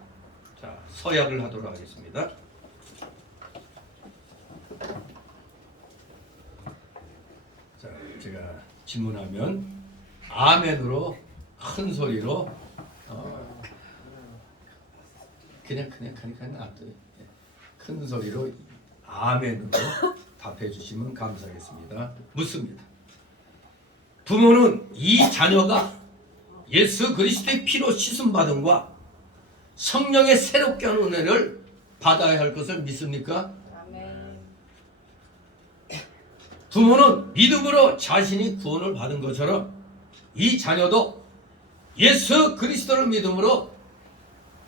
자, 서약을 하도록 하겠습니다. 자, 제가 질문하면 아멘으로 큰 소리로 그냥 놔둬요. 큰 소리로 아멘으로 답해 주시면 감사하겠습니다. 묻습니다. 부모는 이 자녀가 예수 그리스도의 피로 씻음 받음과 성령의 새롭게 하는 은혜를 받아야 할 것을 믿습니까? 아멘. 부모는 믿음으로 자신이 구원을 받은 것처럼 이 자녀도 예수 그리스도를 믿음으로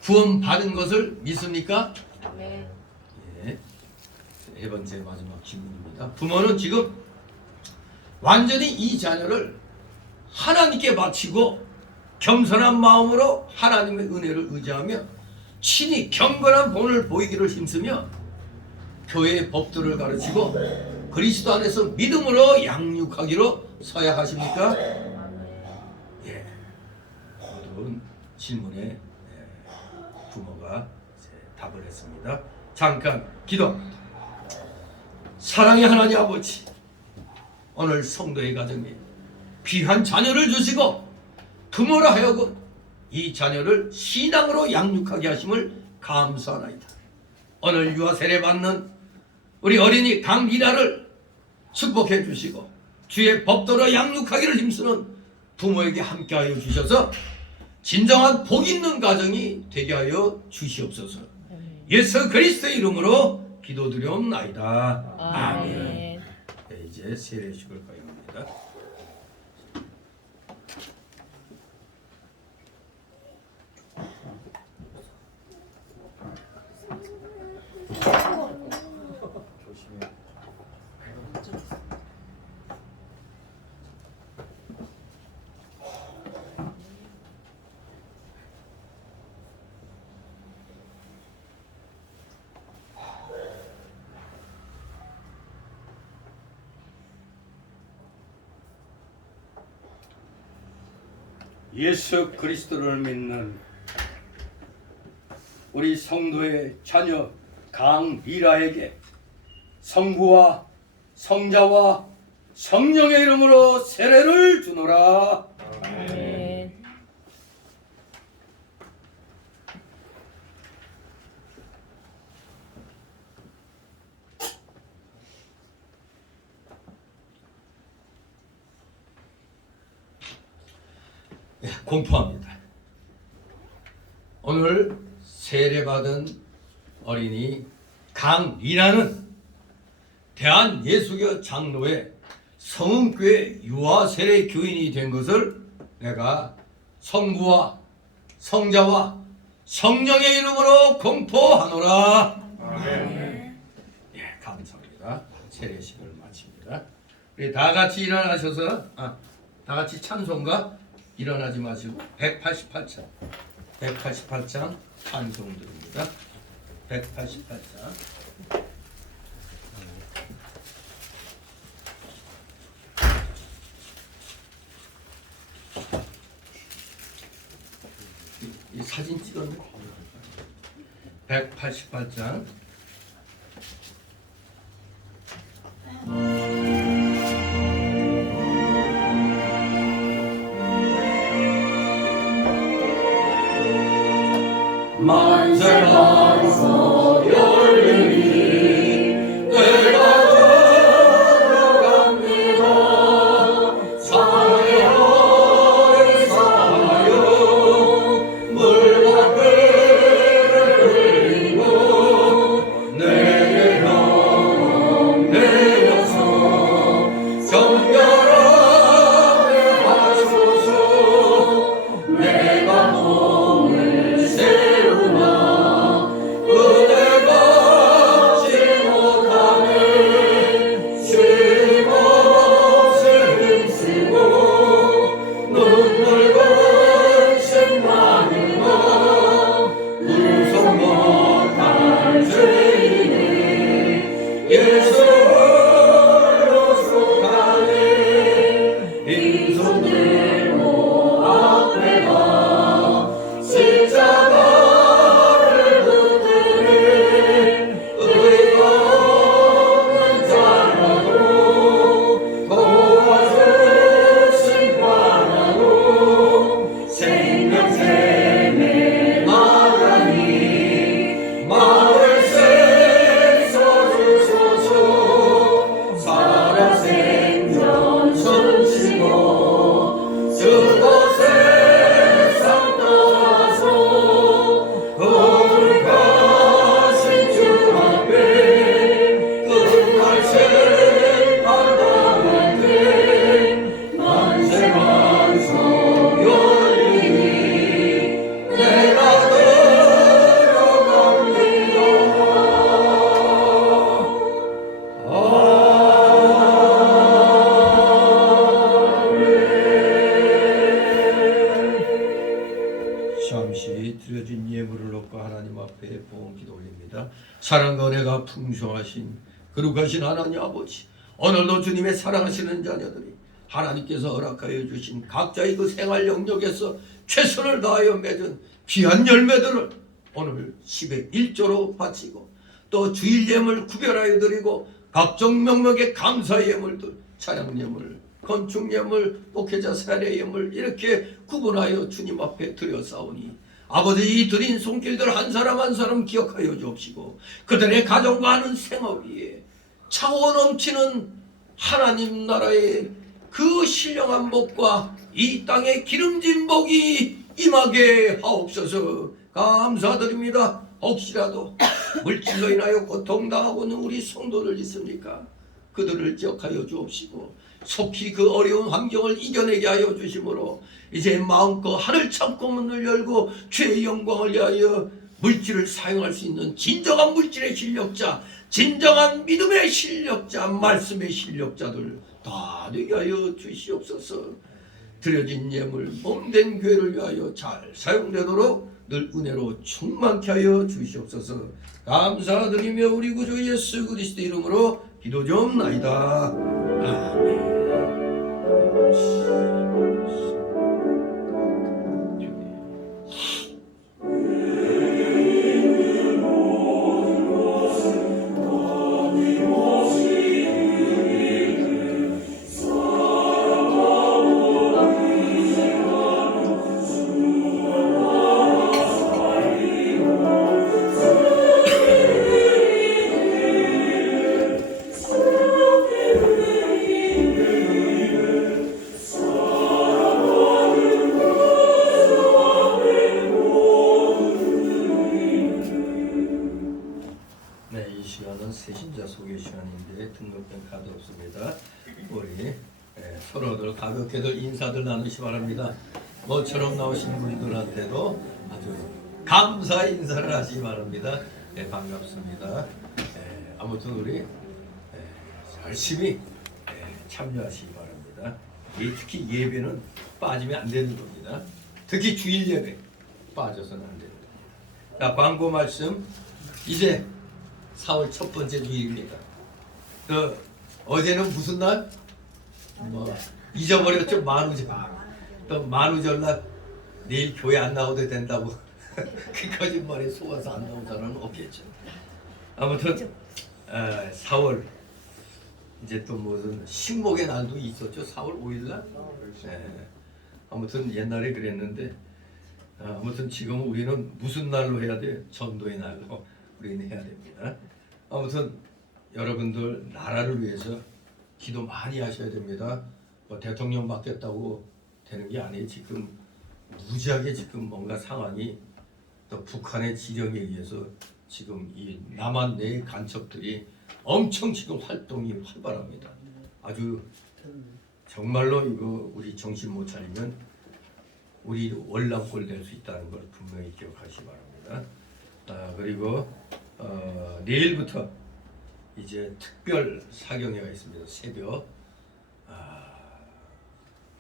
구원받은 것을 믿습니까? 아멘. 예. 세 번째 마지막 질문입니다. 부모는 지금 완전히 이 자녀를 하나님께 바치고 겸손한 마음으로 하나님의 은혜를 의지하며 친히 경건한 본을 보이기를 힘쓰며 교회의 법도를 가르치고 그리스도 안에서 믿음으로 양육하기로 서약하십니까? 예. 모든 질문에 부모가 이제 답을 했습니다. 잠깐 기도합니다. 사랑의 하나님 아버지, 오늘 성도의 가정에 귀한 자녀를 주시고 부모로 하여금 이 자녀를 신앙으로 양육하게 하심을 감사하나이다. 오늘 유아 세례 받는 우리 어린이 강리나를 축복해 주시고 주의 법도로 양육하기를 힘쓰는 부모에게 함께하여 주셔서 진정한 복 있는 가정이 되게 하여 주시옵소서. 예수 그리스도의 이름으로 기도드리옵나이다. 아멘. 네, 이제 세례식을 가용합니다. 예수 그리스도를 믿는 우리 성도의 자녀 강미라에게 성부와 성자와 성령의 이름으로 세례를 주노라. 아멘. 공포합니다. 오늘 세례받은 어린이 강리나는 대한예수교 장로회 성흥교회 유아세례 교인이 된 것을 내가 성부와 성자와 성령의 이름으로 공포하노라. 아멘. 예, 감사합니다. 세례식을 마칩니다. 우리 다 같이 일어나셔서 다 같이 찬송가 일어나지 마시고 188장 찬송 드립니다. 188장. 이 사진 찍었네. 188장. 만세 만소 열리니 내가 들어갑니다. 사하여 사하여 물과 배를 흘리고 내게로 내려서 정결하게 하소서. 내가 몸을 세우나 은혜받지 못하네. 쉼없이 힘쓰고 눈물 거친 마음으로 눈속 못할 죄인이 예수로 속하네. 빈손 들고 앞에 가 십자가를 붙드네. 의가 없는 자라도 도와주신 바라도 생명샘에 나가니 마을 샘서주소서. 살아생전 숨쉬고 그곳에 상 떠나서 거룩하신 주 앞에 끝날 심판당할 때 만세 만소 열리니 내가 잠시 드려진 예물을 놓고 하나님 앞에 보험 기도 올립니다. 사랑과 은혜가 풍성하신 거룩하신 하나님 아버지, 오늘도 주님의 사랑하시는 자녀들이 하나님께서 허락하여 주신 각자의 그 생활 영역에서 최선을 다하여 맺은 귀한 열매들을 오늘 10의 1조로 바치고 또 주일 예물 구별하여 드리고 각종 명목의 감사 예물들, 찬양 예물, 건축 예물, 목회자 세례 예물 이렇게 구분하여 주님 앞에 드려싸우니 아버지 이 드린 손길들 한 사람 한 사람 기억하여 주옵시고 그들의 가정과 하는 생업 위에 차고 넘치는 하나님 나라의 그 신령한 복과 이 땅의 기름진 복이 임하게 하옵소서. 감사드립니다. 혹시라도 물질로 인하여 고통당하고 있는 우리 성도들 있습니까? 그들을 기억하여 주옵시고 속히 그 어려운 환경을 이겨내게 하여 주심으로 이제 마음껏 하늘 창고문을 열고 주의 영광을 위하여 물질을 사용할 수 있는 진정한 물질의 실력자, 진정한 믿음의 실력자, 말씀의 실력자들 다 되게 하여 주시옵소서. 드려진 예물 몸된 교회를 위하여 잘 사용되도록 늘 은혜로 충만케 하여 주시옵소서. 감사드리며 우리 구주 예수 그리스도 이름으로 기도 좀 나이다. 아멘. 세신자 소개 시간인데 등록된 카드 없습니다. 우리 서로들 가볍게들 인사들 나누시 바랍니다. 모처럼 나오신 분들한테도 아주 감사 인사를 하시기 바랍니다. 반갑습니다. 아무튼 우리 열심히 참여하시기 바랍니다. 특히 예배는 빠지면 안 되는 겁니다. 특히 주일 예배 빠져서는 안 됩니다. 자, 광고 말씀. 이제 4월 첫 번째 주일입니다. 어제는 무슨 날? 잊어버렸죠? 만우절. 또 만우절날 내일 교회 안 나오도 된다고 그 거짓말에 속아서 안 나온 사람은 없겠죠. 아무튼 4월 이제 또 무슨 식목의 날도 있었죠. 4월 5일날. 아무튼 옛날에 그랬는데 아무튼 지금 우리는 무슨 날로 해야 돼? 전도의 날로 우리는 해야 됩니다. 아무튼 여러분들 나라를 위해서 기도 많이 하셔야 됩니다. 대통령 바뀌었다고 되는 게 아니에요. 지금 무지하게 지금 뭔가 상황이 또 북한의 지령에 의해서 지금 이 남한 내 간첩들이 엄청 지금 활동이 활발합니다. 아주 정말로 이거 우리 정신 못 차리면 우리 월남골 될 수 있다는 걸 분명히 기억하시기 바랍니다. 그리고 내일부터 이제 특별 사경회가 있습니다. 새벽.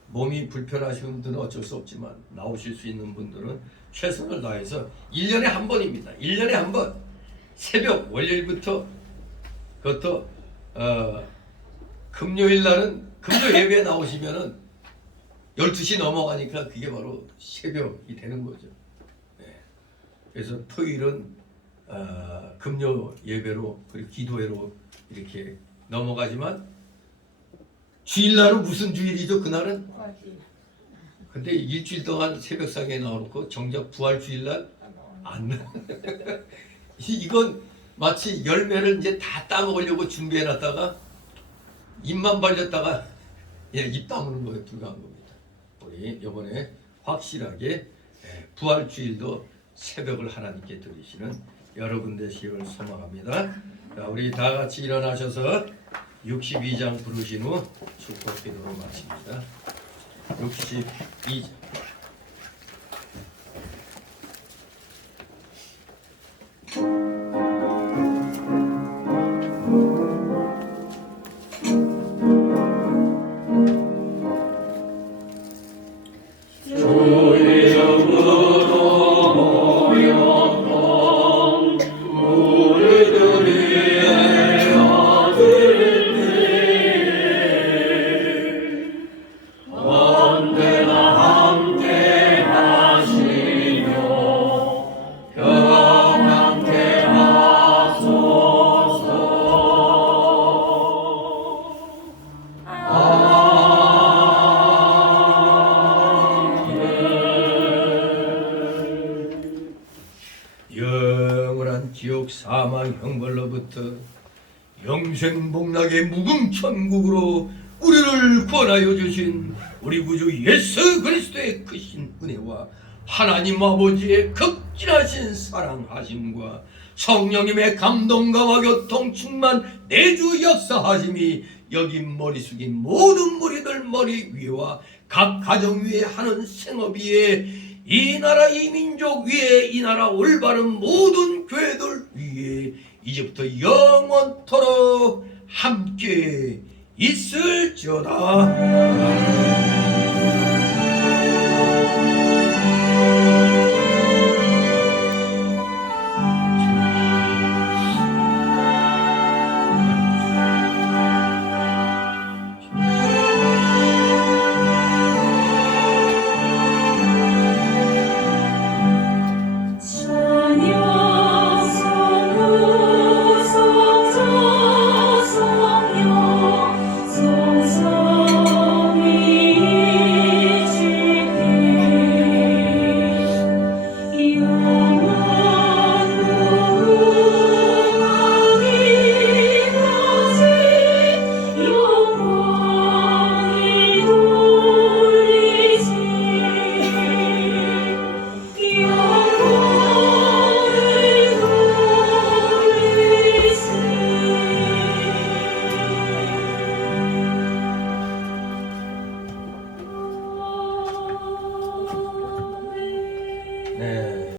몸이 불편하신 분들은 어쩔 수 없지만 나오실 수 있는 분들은 최선을 다해서 1년에 한 번입니다. 1년에 한 번 새벽 월요일부터 그것도 금요일 날은 금요 예배에 나오시면은 12시 넘어가니까 그게 바로 새벽이 되는 거죠. 그래서 토요일은 금요 예배로 그리고 기도회로 이렇게 넘어가지만 주일날은 무슨 주일이죠? 그날은? 근데 일주일 동안 새벽상에 나와놓고 정작 부활 주일날 안 나. 이건 마치 열매를 이제 다 따먹으려고 준비해놨다가 입만 벌렸다가 입 다무는 거에 불과한 겁니다. 우리 이번에 확실하게 부활 주일도 새벽을 하나님께 드리시는 여러분 되시기를 소망합니다. 자, 우리 다 같이 일어나셔서 62장 부르신 후 축복 기도를 마칩니다. 62장. 영원한 지옥 사망 형벌로부터 영생복락의 묵은 천국으로 우리를 구원하여 주신 우리 구주 예수 그리스도의 크신 은혜와 하나님 아버지의 극진하신 사랑하심과 성령님의 감동감화 교통 충만 내주 역사하심이 여기 머리 숙인 모든 무리들 머리 위와 각 가정 위에 하는 생업 위에 이 나라 이 민족 위에 이 나라 올바른 모든 교회들 위에 이제부터 영원토록 함께 있을지어다.